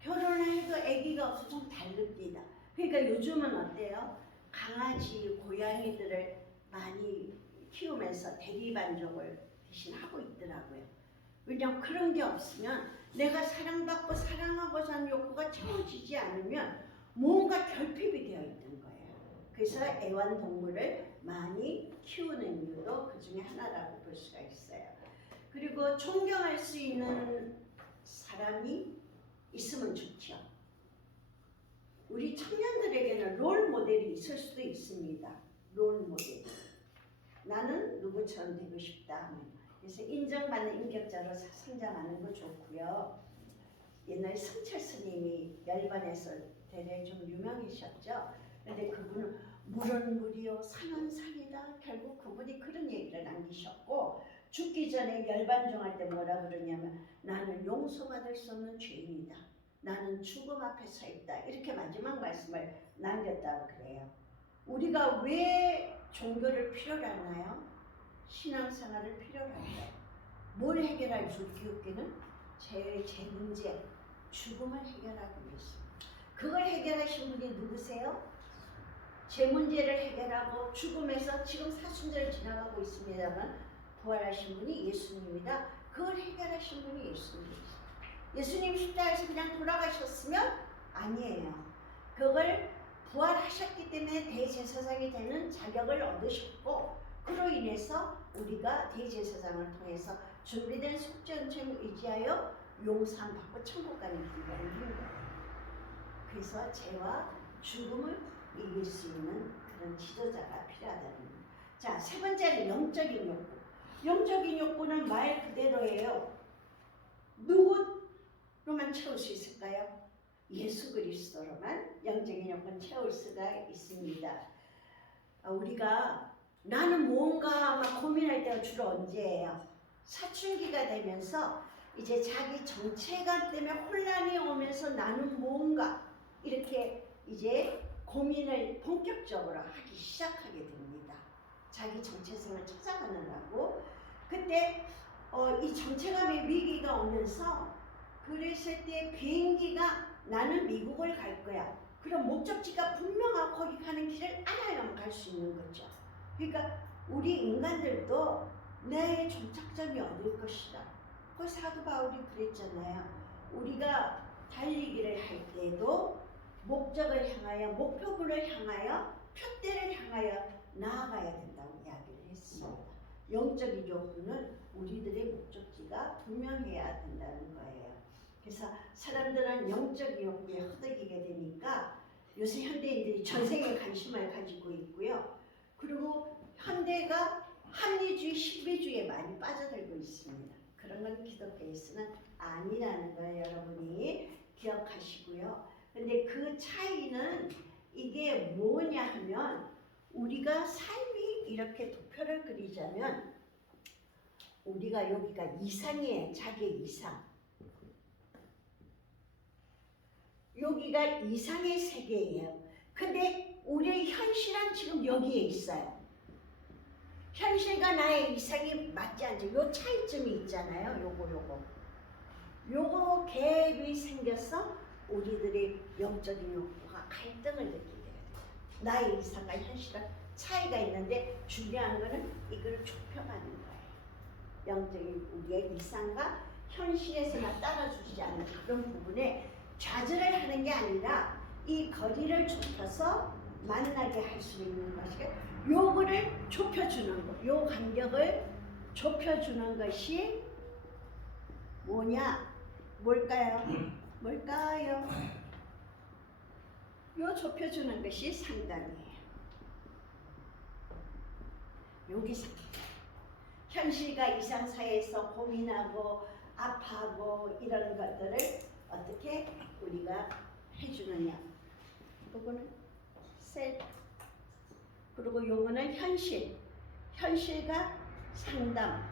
결혼을 해도 아기가 없어서 좀 다릅니다. 그러니까 요즘은 어때요? 강아지, 고양이들을 많이 키우면서 대리만족을 대신 하고 있더라고요. 왜냐하면 그런 게 없으면 내가 사랑받고 사랑하고자 하는 욕구가 채워지지 않으면 뭔가 결핍이 되어 있는 거예요. 그래서 애완동물을 많이 키우는 이유도 그 중에 하나라고 볼 수가 있어요. 그리고 존경할 수 있는 사람이 있으면 좋죠. 우리 청년들에게는 롤 모델이 있을 수도 있습니다. 롤 모델. 나는 누구처럼 되고 싶다. 그래서 인정받는 인격자로 성장하는 거 좋고요. 옛날에 성철 스님이 열반에서 되게 좀 유명하셨죠. 근데 그분은 물은 물이요 산은 산이다. 결국 그분이 그런 얘기를 남기셨고 죽기 전에 열반종할 때 뭐라 그러냐면 나는 용서받을 수 없는 죄인이다. 나는 죽음 앞에 서 있다. 이렇게 마지막 말씀을 남겼다고 그래요. 우리가 왜 종교를 필요로 하나요? 신앙생활을 필요로 한다. 뭘 해결하죠? 기독교는 제 문제, 죽음을 해결하기 위해서. 그걸 해결하신 분이 누구세요? 제 문제를 해결하고 죽음에서 지금 사순절을 지나가고 있습니다만 부활하신 분이 예수님이다. 그걸 해결하신 분이 예수님이죠. 예수님 십자가에서 그냥 돌아가셨으면 아니에요. 그걸 부활하셨기 때문에 대제사장이 되는 자격을 얻으셨고 그로 인해서 우리가 대제사장을 통해서 준비된 속죄은총을 의지하여 용서받고 천국 가는 길을 열린 거예요. 그래서 죄와 죽음을 이길 수 있는 그런 지도자가 필요하다는 거예요. 자, 세 번째는 영적인 욕구. 영적인 욕구는 말 그대로예요. 누구로만 채울 수 있을까요? 예수 그리스도로만 영적인 욕구는 채울 수가 있습니다. 우리가 나는 뭔가 막 고민할 때가 주로 언제예요? 사춘기가 되면서 이제 자기 정체감 때문에 혼란이 오면서 나는 뭔가 이렇게 이제 고민을 본격적으로 하기 시작하게 됩니다. 자기 정체성을 찾아가느라고. 그때 이 정체감의 위기가 오면서 그랬을 때 비행기가 나는 미국을 갈 거야. 그럼 목적지가 분명하고 거기 가는 길을 알아야만 갈 수 있는 거죠. 그러니까 우리 인간들도 내 종착점이 어딜 것이다. 그 사도 바울이 그랬잖아요. 우리가 달리기를 할 때도 목적을 향하여, 목표물을 향하여, 표대를 향하여 나아가야 된다고 이야기를 했습니다. 영적인 욕구는 우리들의 목적지가 분명해야 된다는 거예요. 그래서 사람들은 영적인 욕구에 허덕이게 되니까 요새 현대인들이 전생에 관심을 가지고 있고요. 그리고 현대가 합리주의, 신비주의에 많이 빠져들고 있습니다. 그런 건 기독 베이스는 아니라는 걸 여러분이 기억하시고요. 근데 그 차이는 이게 뭐냐 하면 우리가 삶이 이렇게 도표를 그리자면 우리가 여기가 이상이에요. 자기의 이상. 여기가 이상의 세계예요. 근데 우리의 현실은 지금 여기에 있어요. 현실과 나의 이상이 맞지 않죠. 요 차이점이 있잖아요. 요거 갭이 생겨서 우리들의 영적인 욕구가 갈등을 느끼게 돼요. 나의 이상과 현실은 차이가 있는데 중요한 거는 이걸 좁혀가는 거예요. 영적인 우리의 이상과 현실에서만 따라주지 않는 그런 부분에 좌절을 하는 게 아니라 이 거리를 좁혀서 만나게 할 수 있는 것이 요거를 좁혀주는 거, 요 간격을 좁혀주는 것이 뭐냐? 뭘까요? 요 좁혀주는 것이 상담이에요. 여기서 현실과 이상사회에서 고민하고 아파하고 이런 것들을 어떻게 우리가 해주느냐. 그거는 셀프. 그리고 요거는 현실과 상담.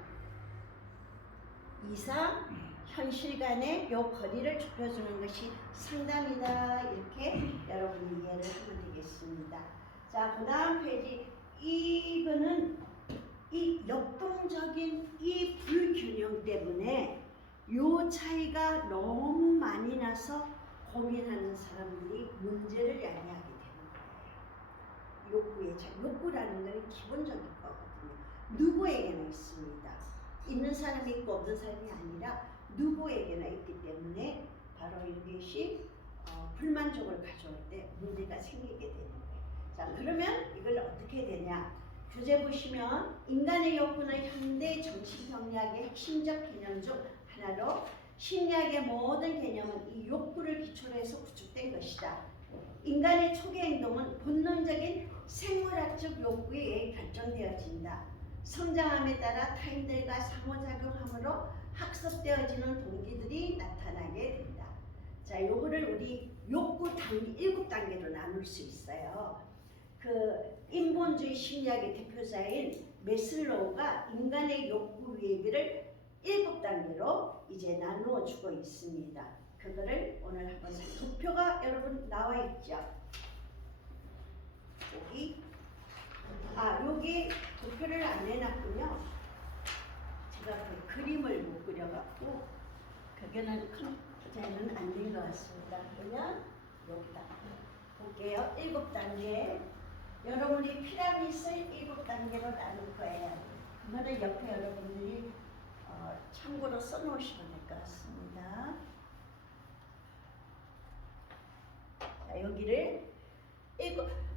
이상, 현실 간의 요 거리를 좁혀주는 것이 상담이다. 이렇게 여러분이 이해를 하면 되겠습니다. 자, 그 다음 페이지. 이거는 이 역동적인 이 불균형 때문에 요 차이가 너무 많이 나서 고민하는 사람들이 문제를 야기하게 되는 거예요. 욕구의 차이. 욕구라는 것은 기본적인 거거든요. 누구에게나 있습니다. 있는 사람이 있고 없는 사람이 아니라 누구에게나 있기 때문에 바로 이것이 불만족을 가져올 때 문제가 생기게 되는 거예요. 자, 그러면 이걸 어떻게 되냐? 주제 보시면 인간의 욕구는 현대 정신경리학의 핵심적 개념 중 하나로 심리학의 모든 개념은 이 욕구를 기초로 해서 구축된 것이다. 인간의 초기 행동은 본능적인 생물학적 욕구에 의해 결정되어진다. 성장함에 따라 타인들과 상호작용함으로 학습되어지는 동기들이 나타나게 된다. 자, 요거를 우리 욕구 단계 7단계로 나눌 수 있어요. 그 인본주의 심리학의 대표자인 메슬로우가 인간의 욕구 위기를 7단계로 이제 나누어 주고 있습니다. 그거를 오늘 한번 도표가 여러분 나와 있죠. 여기 도표를 안 내놨군요. 제가 그 그림을 못 그려갖고 그게는 컴퓨터에는 안 된 것 같습니다. 그러면 여기다 볼게요. 7단계. 여러분이 피라미드를 7단계로 나눌 거예요. 그거는 옆에 여러분들이 참고로 써놓으시면 될 것 같습니다. 자, 여기를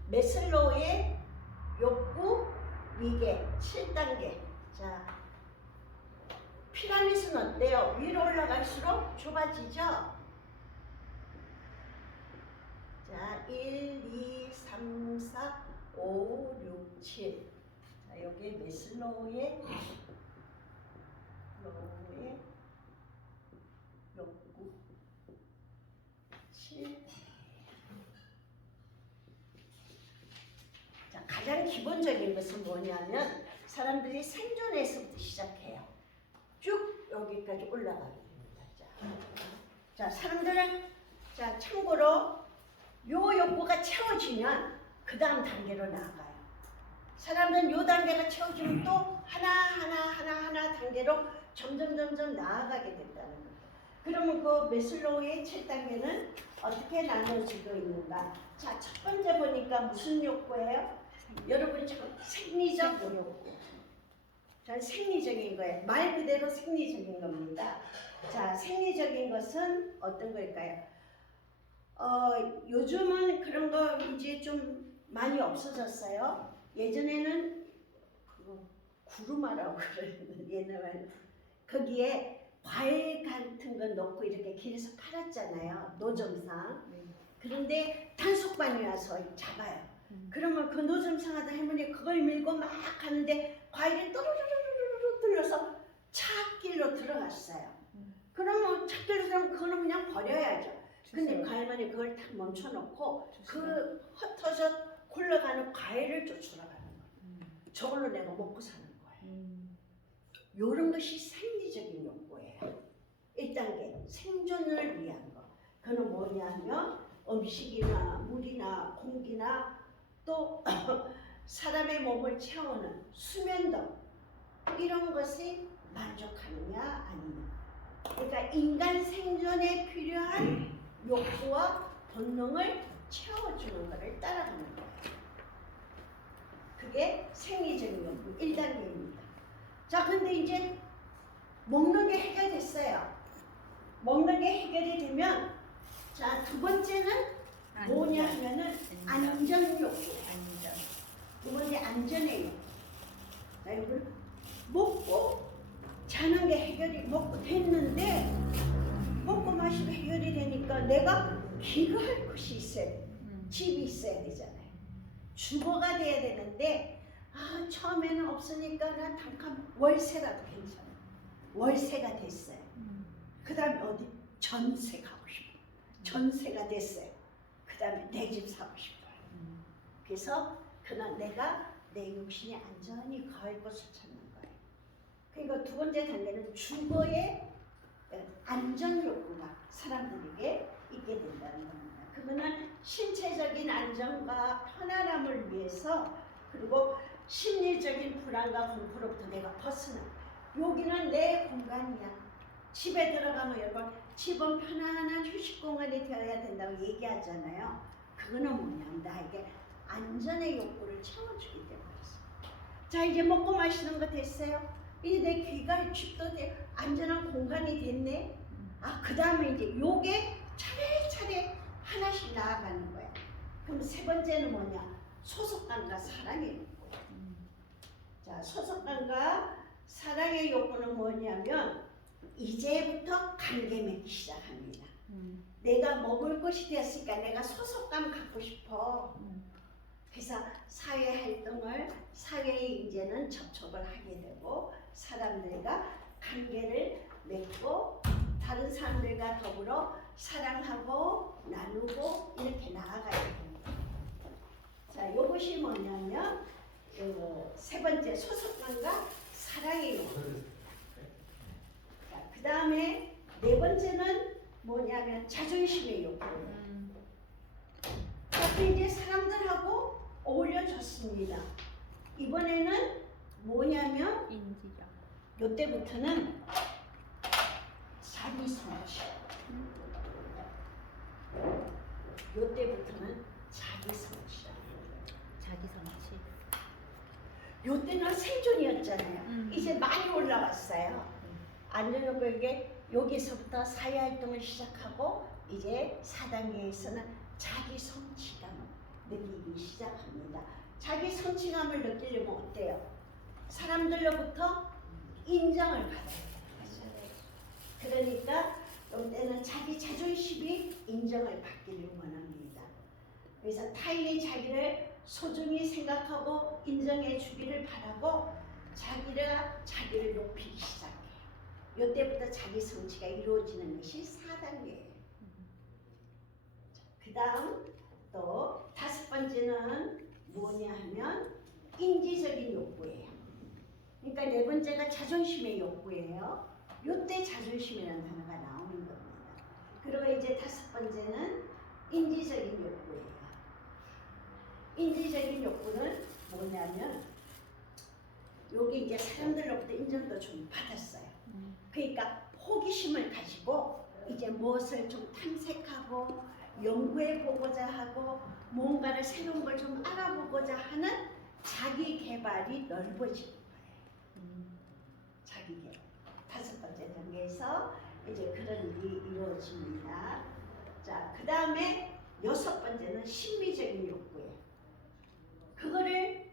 메슬로우의 욕구 위계 7단계. 자, 피라미드는 어때요? 위로 올라갈수록 좁아지죠? 자, 1, 2, 3, 4, 5, 6, 7. 자, 여기 메슬로우의 메슬로우의 욕구 7. 자, 가장 기본적인 것은 뭐냐면 사람들이 생존에서부터 시작해요. 쭉 여기까지 올라가게 됩니다. 자, 사람들은 자 참고로 요 욕구가 채워지면 그 다음 단계로 나아가요. 사람들은 요 단계가 채워지면 또 하나 단계로 점점 나아가게 된다는 거예요. 그러면 그 메슬로우의 7단계는 어떻게 나눠지고 있는가? 자, 첫 번째 보니까 무슨 욕구예요? 여러분 지금 생리적 욕구. 자, 생리적인 거예요. 말 그대로 생리적인 겁니다. 자, 생리적인 것은 어떤 걸까요? 요즘은 그런 거 이제 좀 많이 없어졌어요. 예전에는 그거 구루마라고 그러는 옛날에 거기에 과일 같은 거 넣고 이렇게 길에서 팔았잖아요. 노점상. 그런데 단속반이 와서 잡아요. 그러면 그 노점상 하다 할머니 그걸 밀고 막 가는데 과일이 또르르르르르 들려서 차길로 들어갔어요. 그러면 차길로 들어가면 그거는 그냥 버려야죠. 근데 그 할머니 그걸 딱 멈춰놓고 그 흩어져 굴러가는 과일을 쫓으러 가는 거예요. 저걸로 내가 먹고 사는 거예요. 이런 것이 생리적인 욕구예요. 1단계 생존을 위한 거. 그건 뭐냐면 음식이나 물이나 공기나 또 사람의 몸을 채우는 수면도 이런 것이 만족하느냐 아니냐. 그러니까 인간 생존에 필요한 욕구와 본능을 채워주는 것을 따라가는 거예요. 그게 생리적인 욕구 1단계입니다. 자, 근데 이제 먹는 게 해결됐어요. 먹는 게 해결이 되면 자, 두 번째는 뭐냐 하면은 안전 욕구. 두 번째 안전의 욕구. 자, 이걸 먹고 자는 게 해결이 먹고 됐는데 먹고 마시고 해결이 되니까 내가 기거할 곳이 있어야 돼. 집이 있어야 되잖아요. 주거가 돼야 되는데 처음에는 없으니까 난 잠깐 월세라도 괜찮아. 월세가 됐어요. 그 다음에 어디 전세 가고 싶어. 전세가 됐어요. 그 다음에 내 집 사고 싶어요. 그래서 그날 내가 내 욕심이 안전히 거할 곳을 찾는 거예요. 그러니까 두 번째 단계는 주거의 안전 욕구가 사람들에게 있게 된다는 겁니다. 그거는 신체적인 안정과 편안함을 위해서 그리고 심리적인 불안과 공포로부터 내가 벗어나. 여기는 내 공간이야. 집에 들어가면 여러분 집은 편안한 휴식 공간이 되어야 된다고 얘기하잖아요. 그거는 뭐냐면 나에게 안전의 욕구를 채워주기 때문이었어요. 자, 이제 먹고 마시는 거 됐어요. 이제 내 귀가 집도 돼 안전한 공간이 됐네. 그 다음에 이제 요게 차례차례 하나씩 나아가는 거야. 그럼 세 번째는 뭐냐? 소속감과 사랑의 욕구. 자, 소속감과 사랑의 욕구는 뭐냐면 이제부터 관계 맺기 시작합니다. 내가 먹을 것이 되었으니까 내가 소속감 갖고 싶어. 그래서 사회활동을 사회에 이제는 접촉을 하게 되고 사람들과 관계를 맺고 다른 사람들과 더불어 사랑하고 나누고 이렇게 나아가야 됩니다. 자, 이것이 뭐냐면 세 번째 소속감과 사랑의 욕구. 그 다음에 네 번째는 뭐냐면 자존심의 욕구예요. 이제 사람들하고 어울려졌습니다. 이번에는 뭐냐면 인지적. 이때부터는 자기 성취. 이때부터는 자기 성취. 자기 성취. 이때는 생존이었잖아요. 이제 많이 올라왔어요. 안전욕구에게 여기서부터 사회활동을 시작하고 이제 4단계에서는 자기 성취감을 느끼기 시작합니다. 자기 성취감을 느끼려면 어때요? 사람들로부터 인정을 받아야 돼요. 그러니까 이때는 자기 자존심이 인정을 받기를 원합니다. 그래서 타인이 자기를 소중히 생각하고 인정해 주기를 바라고 자기가 자기를 높이기 시작해요. 이때부터 자기 성취가 이루어지는 것이 4단계예요. 그 다음 또 5번째는 뭐냐 하면 인지적인 욕구예요. 그러니까 4번째가 자존심의 욕구예요. 이때 자존심이라는 단어가 나오는 겁니다. 그리고 이제 5번째는 인지적인 욕구예요. 인지적인 욕구는 뭐냐면 여기 이제 사람들로부터 인정도 좀 받았어요. 그러니까 호기심을 가지고 이제 무엇을 좀 탐색하고 연구해 보고자 하고 뭔가를 새로운 걸 좀 알아보고자 하는 자기 개발이 넓어지는 거예요. 자기 개발. 5번째 단계에서 이제 그런 일이 이루어집니다. 자, 그 다음에 6번째는 심미적인 욕구예요. 그거를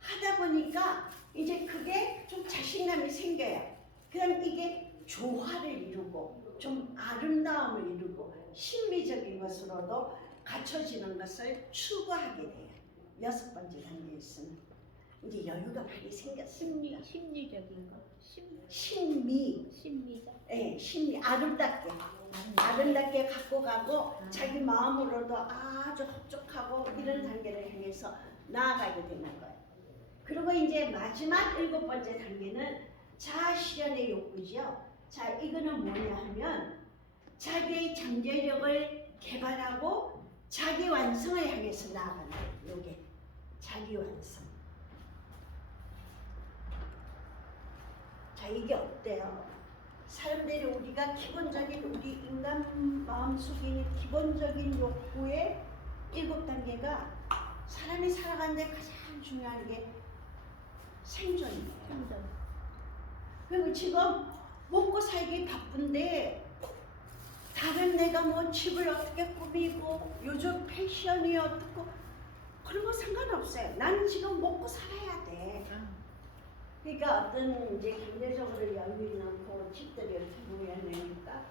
하다 보니까 이제 그게 좀 자신감이 생겨요. 그럼 이게 조화를 이루고 좀 아름다움을 이루고 심미적인 것으로도 갖춰지는 것을 추구하게 돼요. 6번째 단계에서는 이제 여유가 많이 생겼습니다. 심리적인 거. 심리적. 네, 심리 아름답게 갖고 가고 자기 마음으로도 아주 흡족하고 이런 단계를 향해서 나아가게 되는 거예요. 그리고 이제 마지막 7번째 단계는 자아실현의 욕구죠. 자, 이거는 뭐냐 하면 자기의 잠재력을 개발하고 자기 완성을 향해서 나아가는 거예요. 이게 자기 완성. 자, 이게 어때요? 사람들이 우리가 기본적인 우리 인간 마음속에 있는 기본적인 욕구의 7단계가 사람이 살아가는데 가장 중요한 게 생존이에요. 그리고 지금 먹고 살기 바쁜데 다른 내가 뭐 집을 어떻게 꾸미고 요즘 패션이 어떻고 그런 거 상관없어요. 나는 지금 먹고 살아야 돼. 그러니까 어떤 이제 경제적으로 여유 있는 그 집들이 이렇게 모여내니까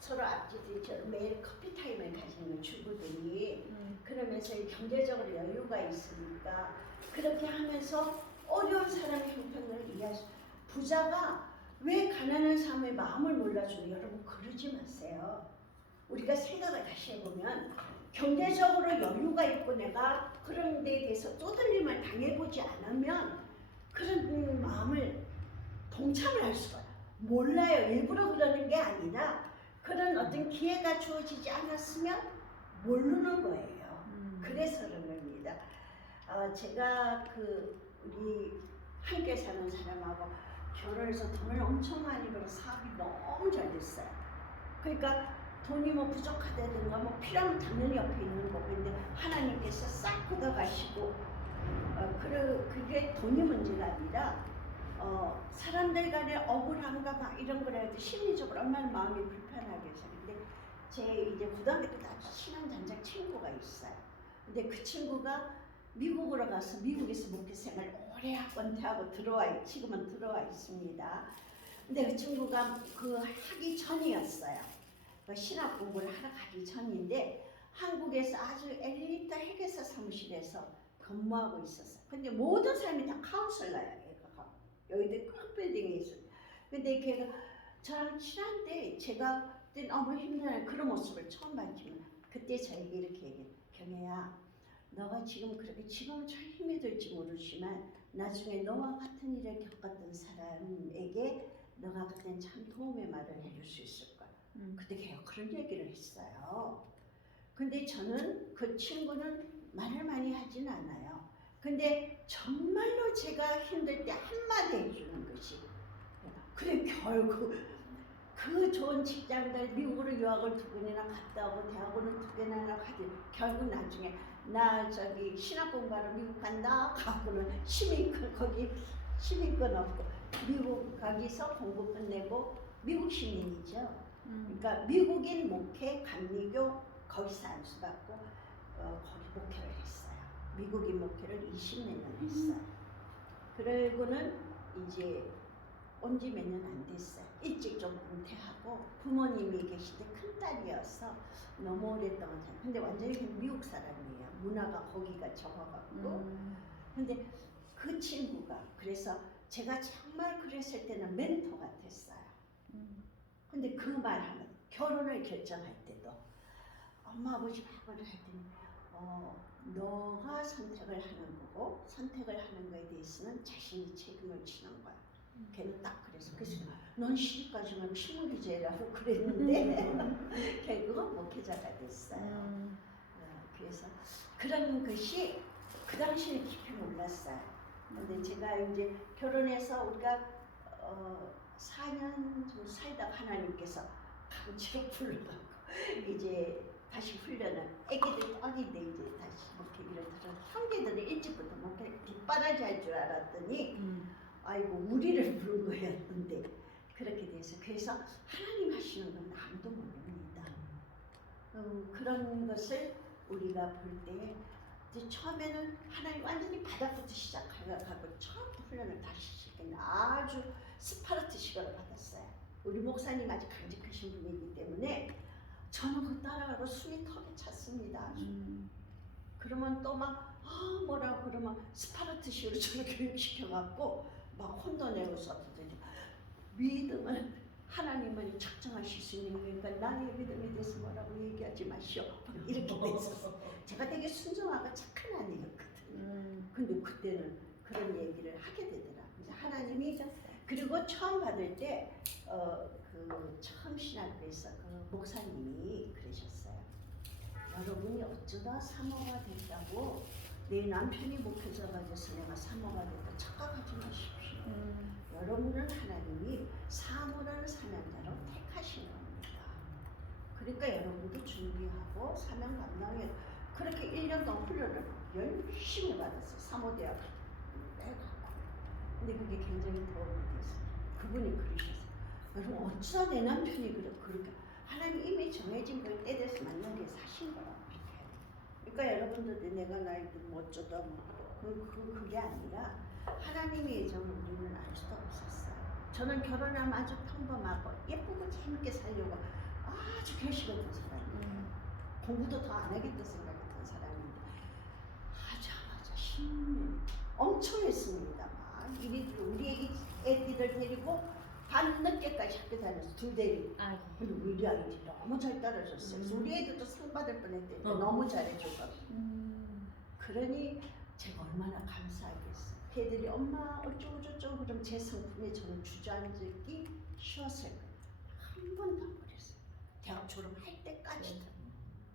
서로 앞집들처럼 매일 커피 타임을 가지는 주부들이 그러면서 경제적으로 여유가 있으니까 그렇게 하면서 어려운 사람의 형편을 이해할 수. 부자가 왜 가난한 사람의 마음을 몰라줘요? 여러분 그러지 마세요. 우리가 생각을 다시 해보면 경제적으로 여유가 있고 내가 그런 데에 대해서 쪼들림을 당해보지 않으면 그런 마음을 동참을 할 수가 몰라요. 일부러 그러는 게 아니라 그런 어떤 기회가 주어지지 않았으면 모르는 거예요. 그래서 그런 겁니다. 제가 우리 함께 사는 사람하고 결혼해서 돈을 엄청 많이 벌어 사업이 너무 잘 됐어요. 그러니까 돈이 뭐 부족하다든가 뭐 필요하면 당연히 옆에 있는 거고 근데 하나님께서 싹 걷어가시고 그게 돈이 문제가 아니라 사람들 간의 억울함과 막 이런 걸 해도 심리적으로 얼마나 마음이 불편하게 해서 근데 제 이제 고등학교 때 아주 친한 단짝 친구가 있어요. 근데 그 친구가 미국으로 가서 미국에서 목회생활 오래 은퇴하고 지금은 들어와 있습니다. 근데 그 친구가 하기 전이었어요. 신학 공부를 하러 가기 전인데 한국에서 아주 엘리트 회계사 사무실에서 근무하고 있었어요. 근데 모든 사람이 다 카운슬러예요. 얘가 여의도 큰 빌딩에 있어요. 근데 걔가 저랑 친한데 제가 그때 너무 힘들어요. 그런 모습을 처음 봤지만 그때 저에게 이렇게 얘기해요. 경혜야, 너가 지금 그렇게 지금은 참 힘이 들지 모르지만 나중에 너와 같은 일을 겪었던 사람에게 너가 그때는 참 도움의 말을 해줄 수 있을 거야. 근데 걔가 그런 얘기를 했어요. 근데 저는 그 친구는 말을 많이 하진 않아요. 근데 정말로 제가 힘들 때 한마디 해주는 것이 그래 결국 그 좋은 직장들 미국으로 유학을 2번이나 갔다 오고 대학원을 2개나 가지 결국 나중에 나 신학 공부하러 미국 간다 가고는 거기 시민권 없고 미국 가기서 공부 끝내고 미국 시민이죠. 그러니까 미국인 목회 감리교 거기서 안수받고 거기 목회를 했어요. 미국인 목회를 20몇 년 했어요. 그러고는 이제 온 지 몇 년 안 됐어요. 일찍 좀 은퇴하고 부모님이 계신데 큰딸이어서 너무 오랫동안 근데 완전히 미국 사람이에요. 문화가 거기가 적어갖고 근데 그 친구가 그래서 제가 정말 그랬을 때는 멘토 같았어요. 근데 그 말하면 결혼을 결정할 때도 엄마 아버지 말을 했더니 너가 선택을 하는 거고 선택을 하는 거에 대해서는 자신이 책임을 지는 거야. 걔는 딱 그래서 넌 시집까지 가면 신문기재라고 그랬는데 결국은 목회자가 됐어요. 그래서 그런 것이 그 당시에 깊이 몰랐어요. 근데 제가 이제 결혼해서 우리가 4년 정도 살다가 하나님께서 강제로 불러갖고 이제 다시 훈련을 애기들 어린데 이제 다시 목회기를 들어 형제들은 일찍부터 목회 뒷바라지 할 줄 알았더니 아이고 우리를 부른 거였는데 그렇게 돼서 그래서 하나님 하시는 건 아무도 모릅니다. 그런 것을 우리가 볼 때 이제 처음에는 하나님 완전히 바닥부터 시작하고 처음부터 훈련을 다시 시작했는데 아주 스파르트 시간을 받았어요. 우리 목사님 아주 강직하신 분이기 때문에 저는 그 따라가고 숨이 턱에 찼습니다. 그러면 또 막 뭐라고 그러면 스파르트식으로 저를 교육시켜갖고 막 혼돈내고서 믿음은 하나님은 측정하실 수 있는 거니까 나의 믿음에 대해서 뭐라고 얘기하지 마시오. 이렇게 됐었어. 제가 되게 순종하고 착한 아이였거든요. 근데 그때는 그런 얘기를 하게 되더라. 하나님이 그리고 처음 받을 때 그 처음 신학교에서 그 목사님이 그러셨어요. 여러분이 어쩌다 사모가 됐다고 내 남편이 목회자가 돼서 내가 사모가 됐다 착각하지 마십시오. 여러분은 하나님이 사모라는 사명자로 택하신 겁니다. 그러니까 여러분도 준비하고 사명 감당해. 그렇게 1년 동안 훈련을 열심히 받았어요. 사모대학 해갖고. 근데 그게 굉장히 도움이 됐어요. 그분이 그러셨어요. 여러분 어쩌다 내 남편이 그렇게 하나님 이미 정해진 걸 때 돼서 만나게 위해서 하신 거라고 그렇게 해요. 그러니까 여러분들 내가 나이도 뭐 어쩌다 그게 아니라 하나님의 예정을 우리는 알 수도 없었어요. 저는 결혼하면 아주 평범하고 예쁘고 재밌게 살려고 아주 결심했던 사람이에요. 공부도 더 안 하겠다 생각했던 사람인데 하자마자 10년 엄청 했습니다. 막 우리 애기들 데리고 밤늦게까지 학교 다녔어. 둘 데리고. 근데 우리 아이들이 너무 잘 따라줬어요. 그래서 우리 애들도 상 받을 뻔했대요. 너무 잘해줘서. 그러니 제가 얼마나 감사하겠어요. 걔들이 엄마 어쩌고저쩌고 그럼 제 성품에 저는 주저앉기 쉬웠을 거예요. 한 번도 안 그랬어요. 대학 졸업할 때까지도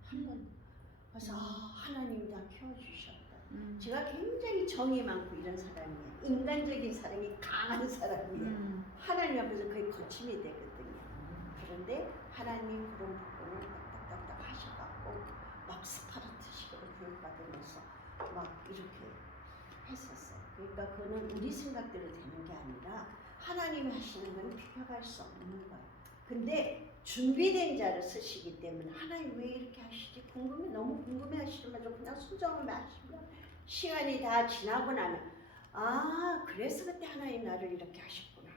한 번도. 그래서 하나님이 다 키워주셨다. 제가 굉장히 정이 많고 이런 사람이에요. 인간적인 사람이 강한 사람이에요. 하나님 앞에서 그게 거침이 되거든요. 그런데 하나님 그런 부분을 딱딱딱딱 하셔갖고 막 스파르트식으로 교육받으면서 막 이렇게 했었어요. 그러니까 그거는 우리 생각대로 되는 게 아니라 하나님이 하시는 건 비교할 수 없는 거예요. 근데 준비된 자를 쓰시기 때문에 하나님 왜 이렇게 하시지? 너무 궁금해 하시면서 그냥 순정을 하시면 시간이 다 지나고 나면 그래서 그때 하나님 나를 이렇게 하셨구나.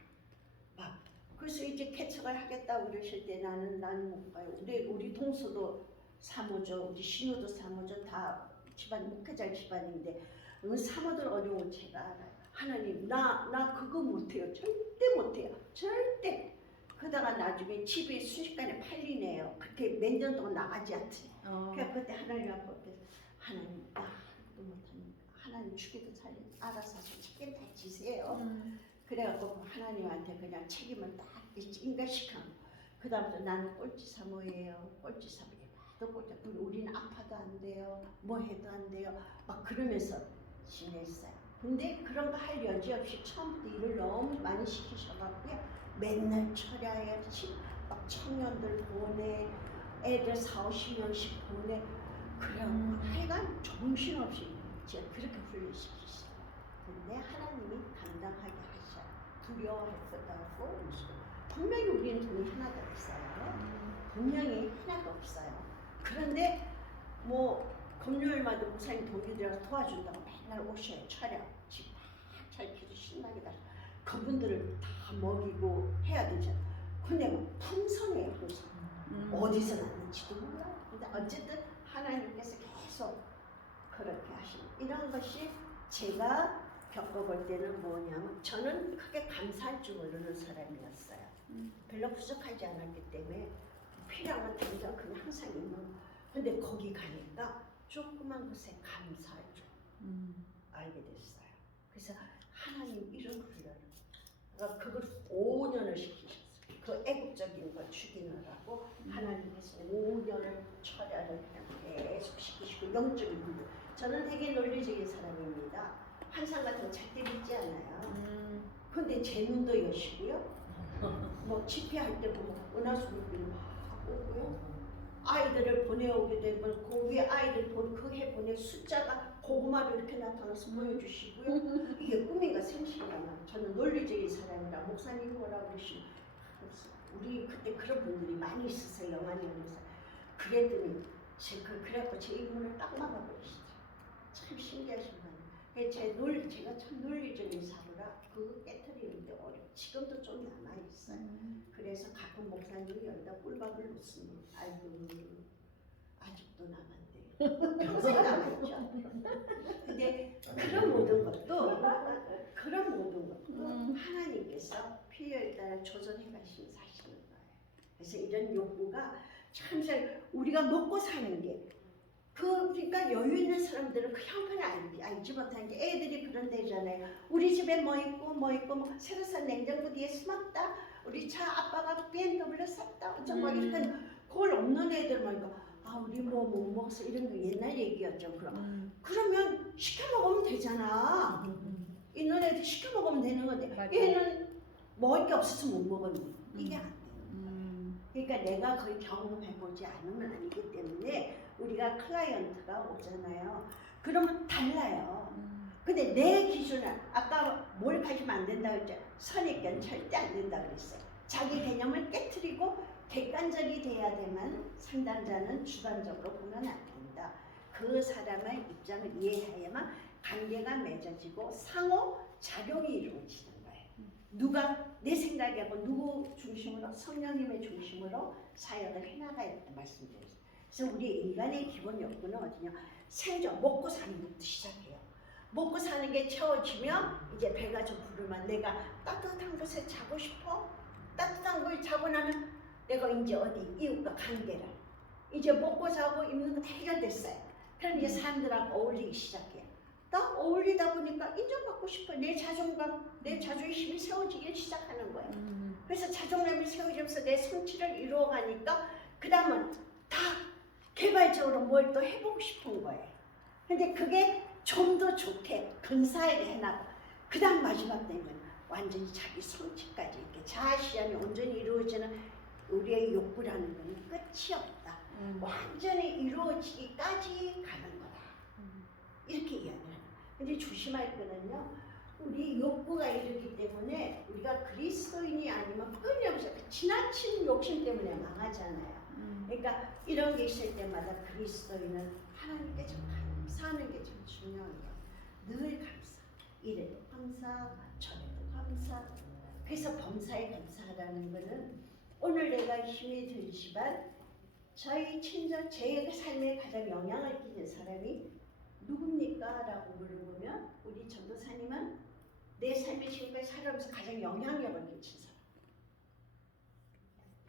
막 그래서 이제 개척을 하겠다고 그러실 때 나는 못 가요. 우리 동서도 사모죠. 우리 신우도 사모죠. 다 집안 목회자 집안인데 사모들 어려운 제가 알아요. 하나님 나 그거 못해요. 절대 못해요. 절대. 그러다가 나중에 집이 순식간에 팔리네요. 그렇게 몇 년 동안 나가지 않지. 그러니까 그때 하나님 앞에 하나님 나 아무것도 못하니까 하나님 죽이도 살리도 알아서 하셔. 책임 다 지세요. 그래갖고 하나님한테 그냥 책임을 딱 인가시켜. 그 다음부터 나는 꼴찌 사모예요. 꼴찌 사모예요. 또 꼴찌. 우리는 아파도 안 돼요. 뭐 해도 안 돼요. 막 그러면서 지냈어요. 근데 그런 거 할 여지 없이 처음부터 일을 너무 많이 시키셔갖고요. 맨날 철야해야지. 막 청년들 보내. 애들 40-50명씩 보내. 그래갖고 하여간 정신없이 제가 그렇게 훈련시키시더라고요. 근데 하나님이 감당하게 하셔. 두려워할 것도 하고 분명히 우리는 돈이 하나도 없어요. 분명히 하나도 없어요. 그런데 뭐 금요일마다 목사님 동기들이라서 도와준다고 맨날 오셔요. 촬영 집 막 잘 키우고 신나게 다 그분들을 다 먹이고 해야 되잖아. 근데 막 풍성해요. 그래서 어디서 났는지도 몰라. 근데 어쨌든 하나님께서 계속 그렇게 하시는 이런 것이 제가 겪어볼 때는 뭐냐면 저는 크게 감사할 줄 모르는 사람이었어요. 별로 부족하지 않았기 때문에 필요한 건 당장 그냥 항상 있는 거. 근데 거기 가니까 조그만 것에 감사할 줄 알게 됐어요. 그래서 하나님 이런 훈련을 그러니까 그걸 5년을 시키셨어요. 그 애국적인 걸 죽이느라고 하나님께서 5년을 철야를 그냥 계속 시키시고 영적인 훈련. 저는 되게 논리적인 사람입니다. 환상 같은 거 절대 믿지 않아요. 근데 제 눈도 여시고요. 뭐 집회할 때 보면 은하수를 막 오고요. 아이들을 보내오게 되면 그 위에 아이들 그해 보내 숫자가 고구마로 이렇게 나타나서 보여주시고요. 이게 꿈인가 생신인가 저는 논리적인 사람이라 목사님 뭐라고 그러시면 우리 그때 그런 분들이 많이 있었어요. 영안영에서 그랬더니 그래갖고 제 입문을 딱 막아버리시죠. 참 신기하신 거예요. 제가 참 논리적인 사고라 그거 깨트리는데 지금도 좀 남아있어요. 그래서 가끔 목사님이 여기다 꿀밥을 놓습니다. 아이고 아직도 남았대요. 평생 남았죠. 근데 그런 모든 것도 하나님께서 필요에 따라 조절해 가시는 사실인 거예요. 그래서 이런 욕구가 참 우리가 먹고 사는 게 그러니까 여유 있는 사람들은 그 형편을 알지 못하는 게 애들이 그런 데잖아요. 우리 집에 뭐 있고 뭐 새로 산 냉장고 뒤에 숨었다. 우리 차 아빠가 BMW 샀다. 어쩌고 막 이렇게 그걸 없는 애들만 이거 우리 뭐 못 먹어서 이런 거 옛날 얘기였죠. 그러면 시켜 먹으면 되잖아. 있는 애들 시켜 먹으면 되는 건데 맞아. 얘는 먹을 게 없어서 못 먹었는데 이게 안 돼요. 그러니까 내가 거의 경험해보지 않으면 아니기 때문에 우리가 클라이언트가 오잖아요. 그러면 달라요. 근데 내 기준은 아까 뭘 가지면 안 된다고 했죠. 선입견 절대 안 된다고 그랬어요. 자기 개념을 깨트리고 객관적이 돼야 되만 상담자는 주관적으로 보면 안 된다. 그 사람의 입장을 이해해야만 관계가 맺어지고 상호 작용이 이루어지는 거예요. 누가 내 생각하고 누구 중심으로 성령님의 중심으로 사역을 해나가야 된다 말씀드렸어요. 그래서 우리 인간의 기본 욕구는 어디냐? 생존, 먹고 사는 것부터 시작해요. 먹고 사는 게 채워지면 이제 배가 좀 부르면 내가 따뜻한 곳에 자고 싶어. 따뜻한 곳에 자고 나면 내가 이제 어디 이웃과 관계를 이제 먹고 자고 입는 거 다 해결됐어요. 그럼 이제 사람들하고 어울리기 시작해요. 딱 어울리다 보니까 인정받고 싶어. 내 자존감, 내 자존심이 세워지기 시작하는 거예요. 그래서 자존감이 세워지면서 내 성취를 이루어가니까 그 다음은 다 개발적으로 뭘 또 해보고 싶은 거예요. 근데 그게 좀 더 좋게 근사하게 해나고 그 다음 마지막 되면 완전히 자기 성취까지 이렇게 자아실현이 온전히 이루어지는 우리의 욕구라는 건 끝이 없다. 완전히 이루어지기까지 가는 거다. 이렇게 이야기를 해요. 근데 조심할 거는요. 우리 욕구가 이르기 때문에 우리가 그리스도인이 아니면 끊임없이 지나친 욕심 때문에 망하잖아요. 그러니까 이런 게 있을 때마다 그리스도인은 하나님께 좀 감사하는 게 좀 중요한 거예요. 늘 감사. 이래도 감사, 저래도 감사. 그래서 범사에 감사하라는 거는 오늘 내가 힘이 들지만 저희 친정, 제 삶에 가장 영향을 끼친 사람이 누굽니까? 라고 물어보면 우리 전도사님은 내 삶의 지금까지 살아오면서 가장 영향력을 끼친 사람.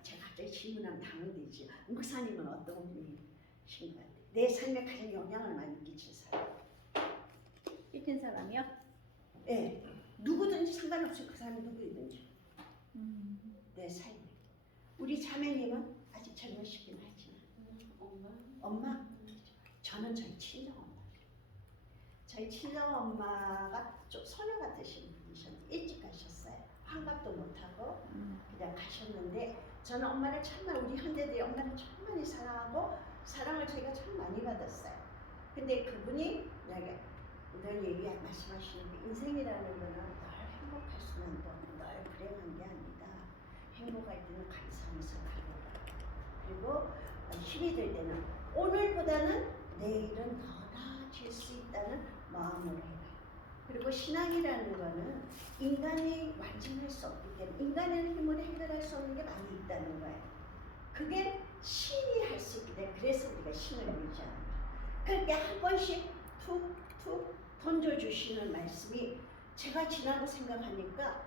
제가 갑자기 질문하면 당황되지. 목사님은 어떤 분이신 것 같아요? 내 삶에 가장 영향을 많이 끼친 사람. 끼친 사람이요? 네. 누구든지 상관없이 그 사람이 누구이든지. 내 삶에. 우리 자매님은 아직 젊으시긴 하지만. 엄마? 저는 저희 친정엄마. 저희 친정엄마가 좀 소녀 같으신 분이셨는데 일찍 가셨어요. 환갑도 못하고 그냥 가셨는데 저는 엄마를 정말 우리 현대들이 엄마를 참 많이 사랑하고 사랑을 저희가 참 많이 받았어요. 근데 그분이 늘 말씀하시는 게 인생이라는 거는 늘 행복할 수는 있고 늘 불행한 게 아니다. 행복할 때는 감사하면서 살아라. 그리고 힘이 들 때는 오늘보다는 내일은 더 나아질 수 있다는 마음으로 해라. 그리고 신앙이라는 거는 인간이 완전할 수 없기 때문에 인간의 힘으로 해결할 수 없는 게 많이 있다는 거예요. 그게 신이 할 수 있기 때문에 그래서 우리가 신을 믿잖아요. 그렇게 한 번씩 툭툭 던져주시는 말씀이 제가 지나고 생각하니까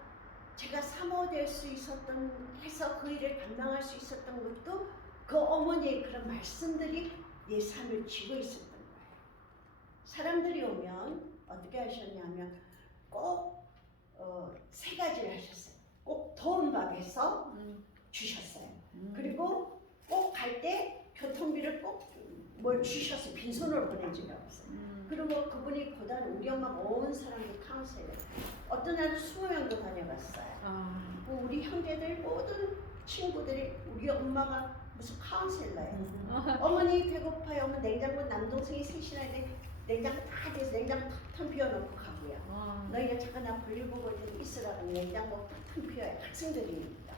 제가 사모될 수 있었던 해서 그 일을 감당할 수 있었던 것도 그 어머니의 그런 말씀들이 내 삶을 쥐고 있었던 거예요. 사람들이 오면 어떻게 하셨냐면 꼭 세 가지를 하셨어요. 꼭 더운 밥에서 주셨어요. 그리고 꼭 갈 때 교통비를 꼭 뭘 주셔서 빈손으로 보낸 적이 없어요. 그리고 그분이 고단 우리 엄마가 온 사람들 카운셀러 어떤 날은 20명도 다녀갔어요. 우리 형제들 모든 친구들이 우리 엄마가 무슨 카운셀러예요. 어머니 배고파요. 어머 냉장고 남동생이 셋이나 있는데 냉장고 다 돼서 냉장고 탁 비워놓고 가고요. 너희가 잠깐 나 볼일 보고 있으라고 냉장고 탁 비워요. 학생들이니까.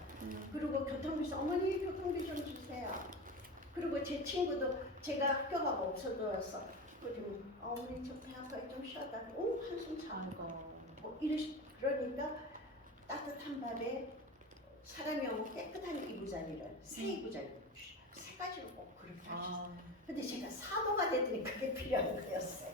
그리고 교통비서 어머니 교통비 좀 주세요. 그리고 제 친구도 제가 학교 가고 없어져서 그러더니 어머니 저 배 아파요 좀 쉬었다. 오 한숨 자고 그러니까 따뜻한 밥에 사람이 오면 깨끗한 이부자리를 새 이부자리를 세 가지로 꼭 그렇게 하셨어요. 근데 제가 사모가 됐더니 그게 필요한 거였어요.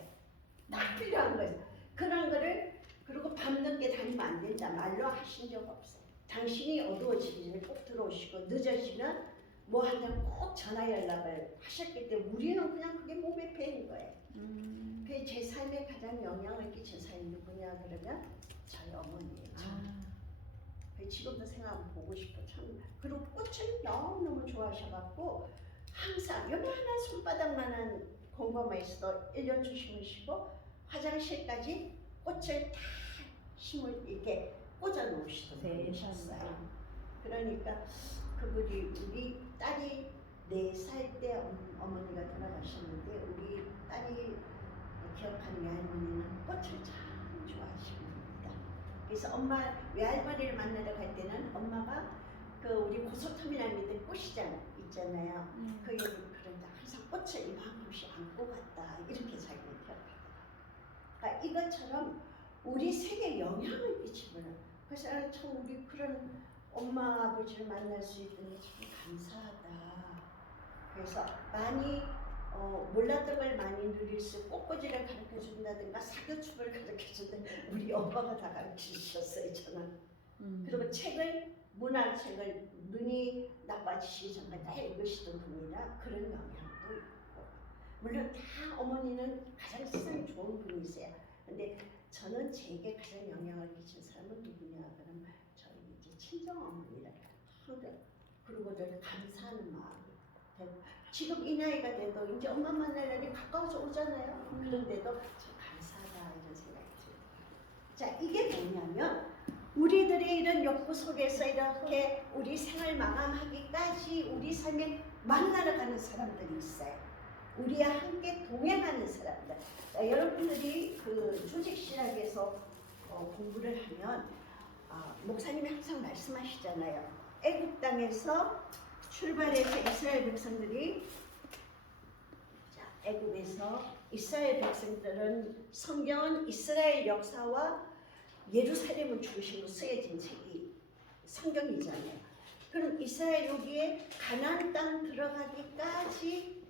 딱 필요한 거였어요. 그런 거를 그리고 밤늦게 다니면 안 된다 말로 하신 적 없어요. 당신이 어두워지기 전에 꼭 들어오시고 늦어지면 뭐 한다면 꼭 전화 연락을 하셨기 때문에 우리는 그냥 그게 몸에 배인 거예요. 그게 제 삶에 가장 영향을 끼친 사람이 누구냐 그러면 저희 어머니예요. 지금도 생각하면 보고 싶어 참. 그리고 꽃을 너무너무 좋아하셔갖고 항상 요만한 손바닥만한 공범에 있어도 1년 주심으시고 화장실까지 꽃을 다 심을 이렇게 꽂아 놓으시던 분이셨어요. 그러니까 그분이 우리 딸이 4살 때 어머니가 돌아가셨는데 우리 딸이 기억하는 외할머니는 꽃을 참 좋아하십니다. 그래서 엄마 외할머니를 만나러 갈 때는 엄마가 그 우리 고속터미널 밑에 꽃시장 있잖아요. 거기 그런데 항상 꽃을 이만큼씩 안고 갔다 이렇게 자기는 기억합니다. 그러니까 이것처럼 우리 세계에 영향을 끼치는 그래서 나는 참 우리 그런 엄마 아버지를 만날 수 있다니 참 감사하다. 그래서 많이 몰랐던 걸 많이 누릴 수 꽃꽂이를 가르쳐 준다든가 사교축을 가르쳐 준다 우리 엄마가 다 가르쳐 주셨어요 저는. 그리고 책을 문학책을 눈이 나빠지시기 전까지 다 읽으시던 분이라 그런 영향도 있고 물론 다 어머니는 가장 세상에 좋은 분이세요. 근데 저는 제게 가장 영향을 끼친 사람은 누구냐 그러면 저희 이제 친정 어머니라 그리고 저는 감사하는 마음이 되고 지금 이 나이가 돼도 이제 엄마 만나려니 가까워서 오잖아요. 그런데도 참 감사하다 이런 생각이 들어요. 자 이게 뭐냐면 우리들의 이런 욕구 속에서 이렇게 우리 생을 마감하기까지 우리 삶에 만나러 가는 사람들이 있어요. 우리와 함께 동행하는 사람들. 여러분들이 그 조직신학에서 공부를 하면 목사님이 항상 말씀하시잖아요. 애굽 땅에서 출발해서 이스라엘 백성들이 애굽에서 이스라엘 백성들은 성경은 이스라엘 역사와 예루살렘을 중심으로 쓰여진 책이 성경이잖아요. 그럼 이스라엘 여기에 가나안 땅 들어가기까지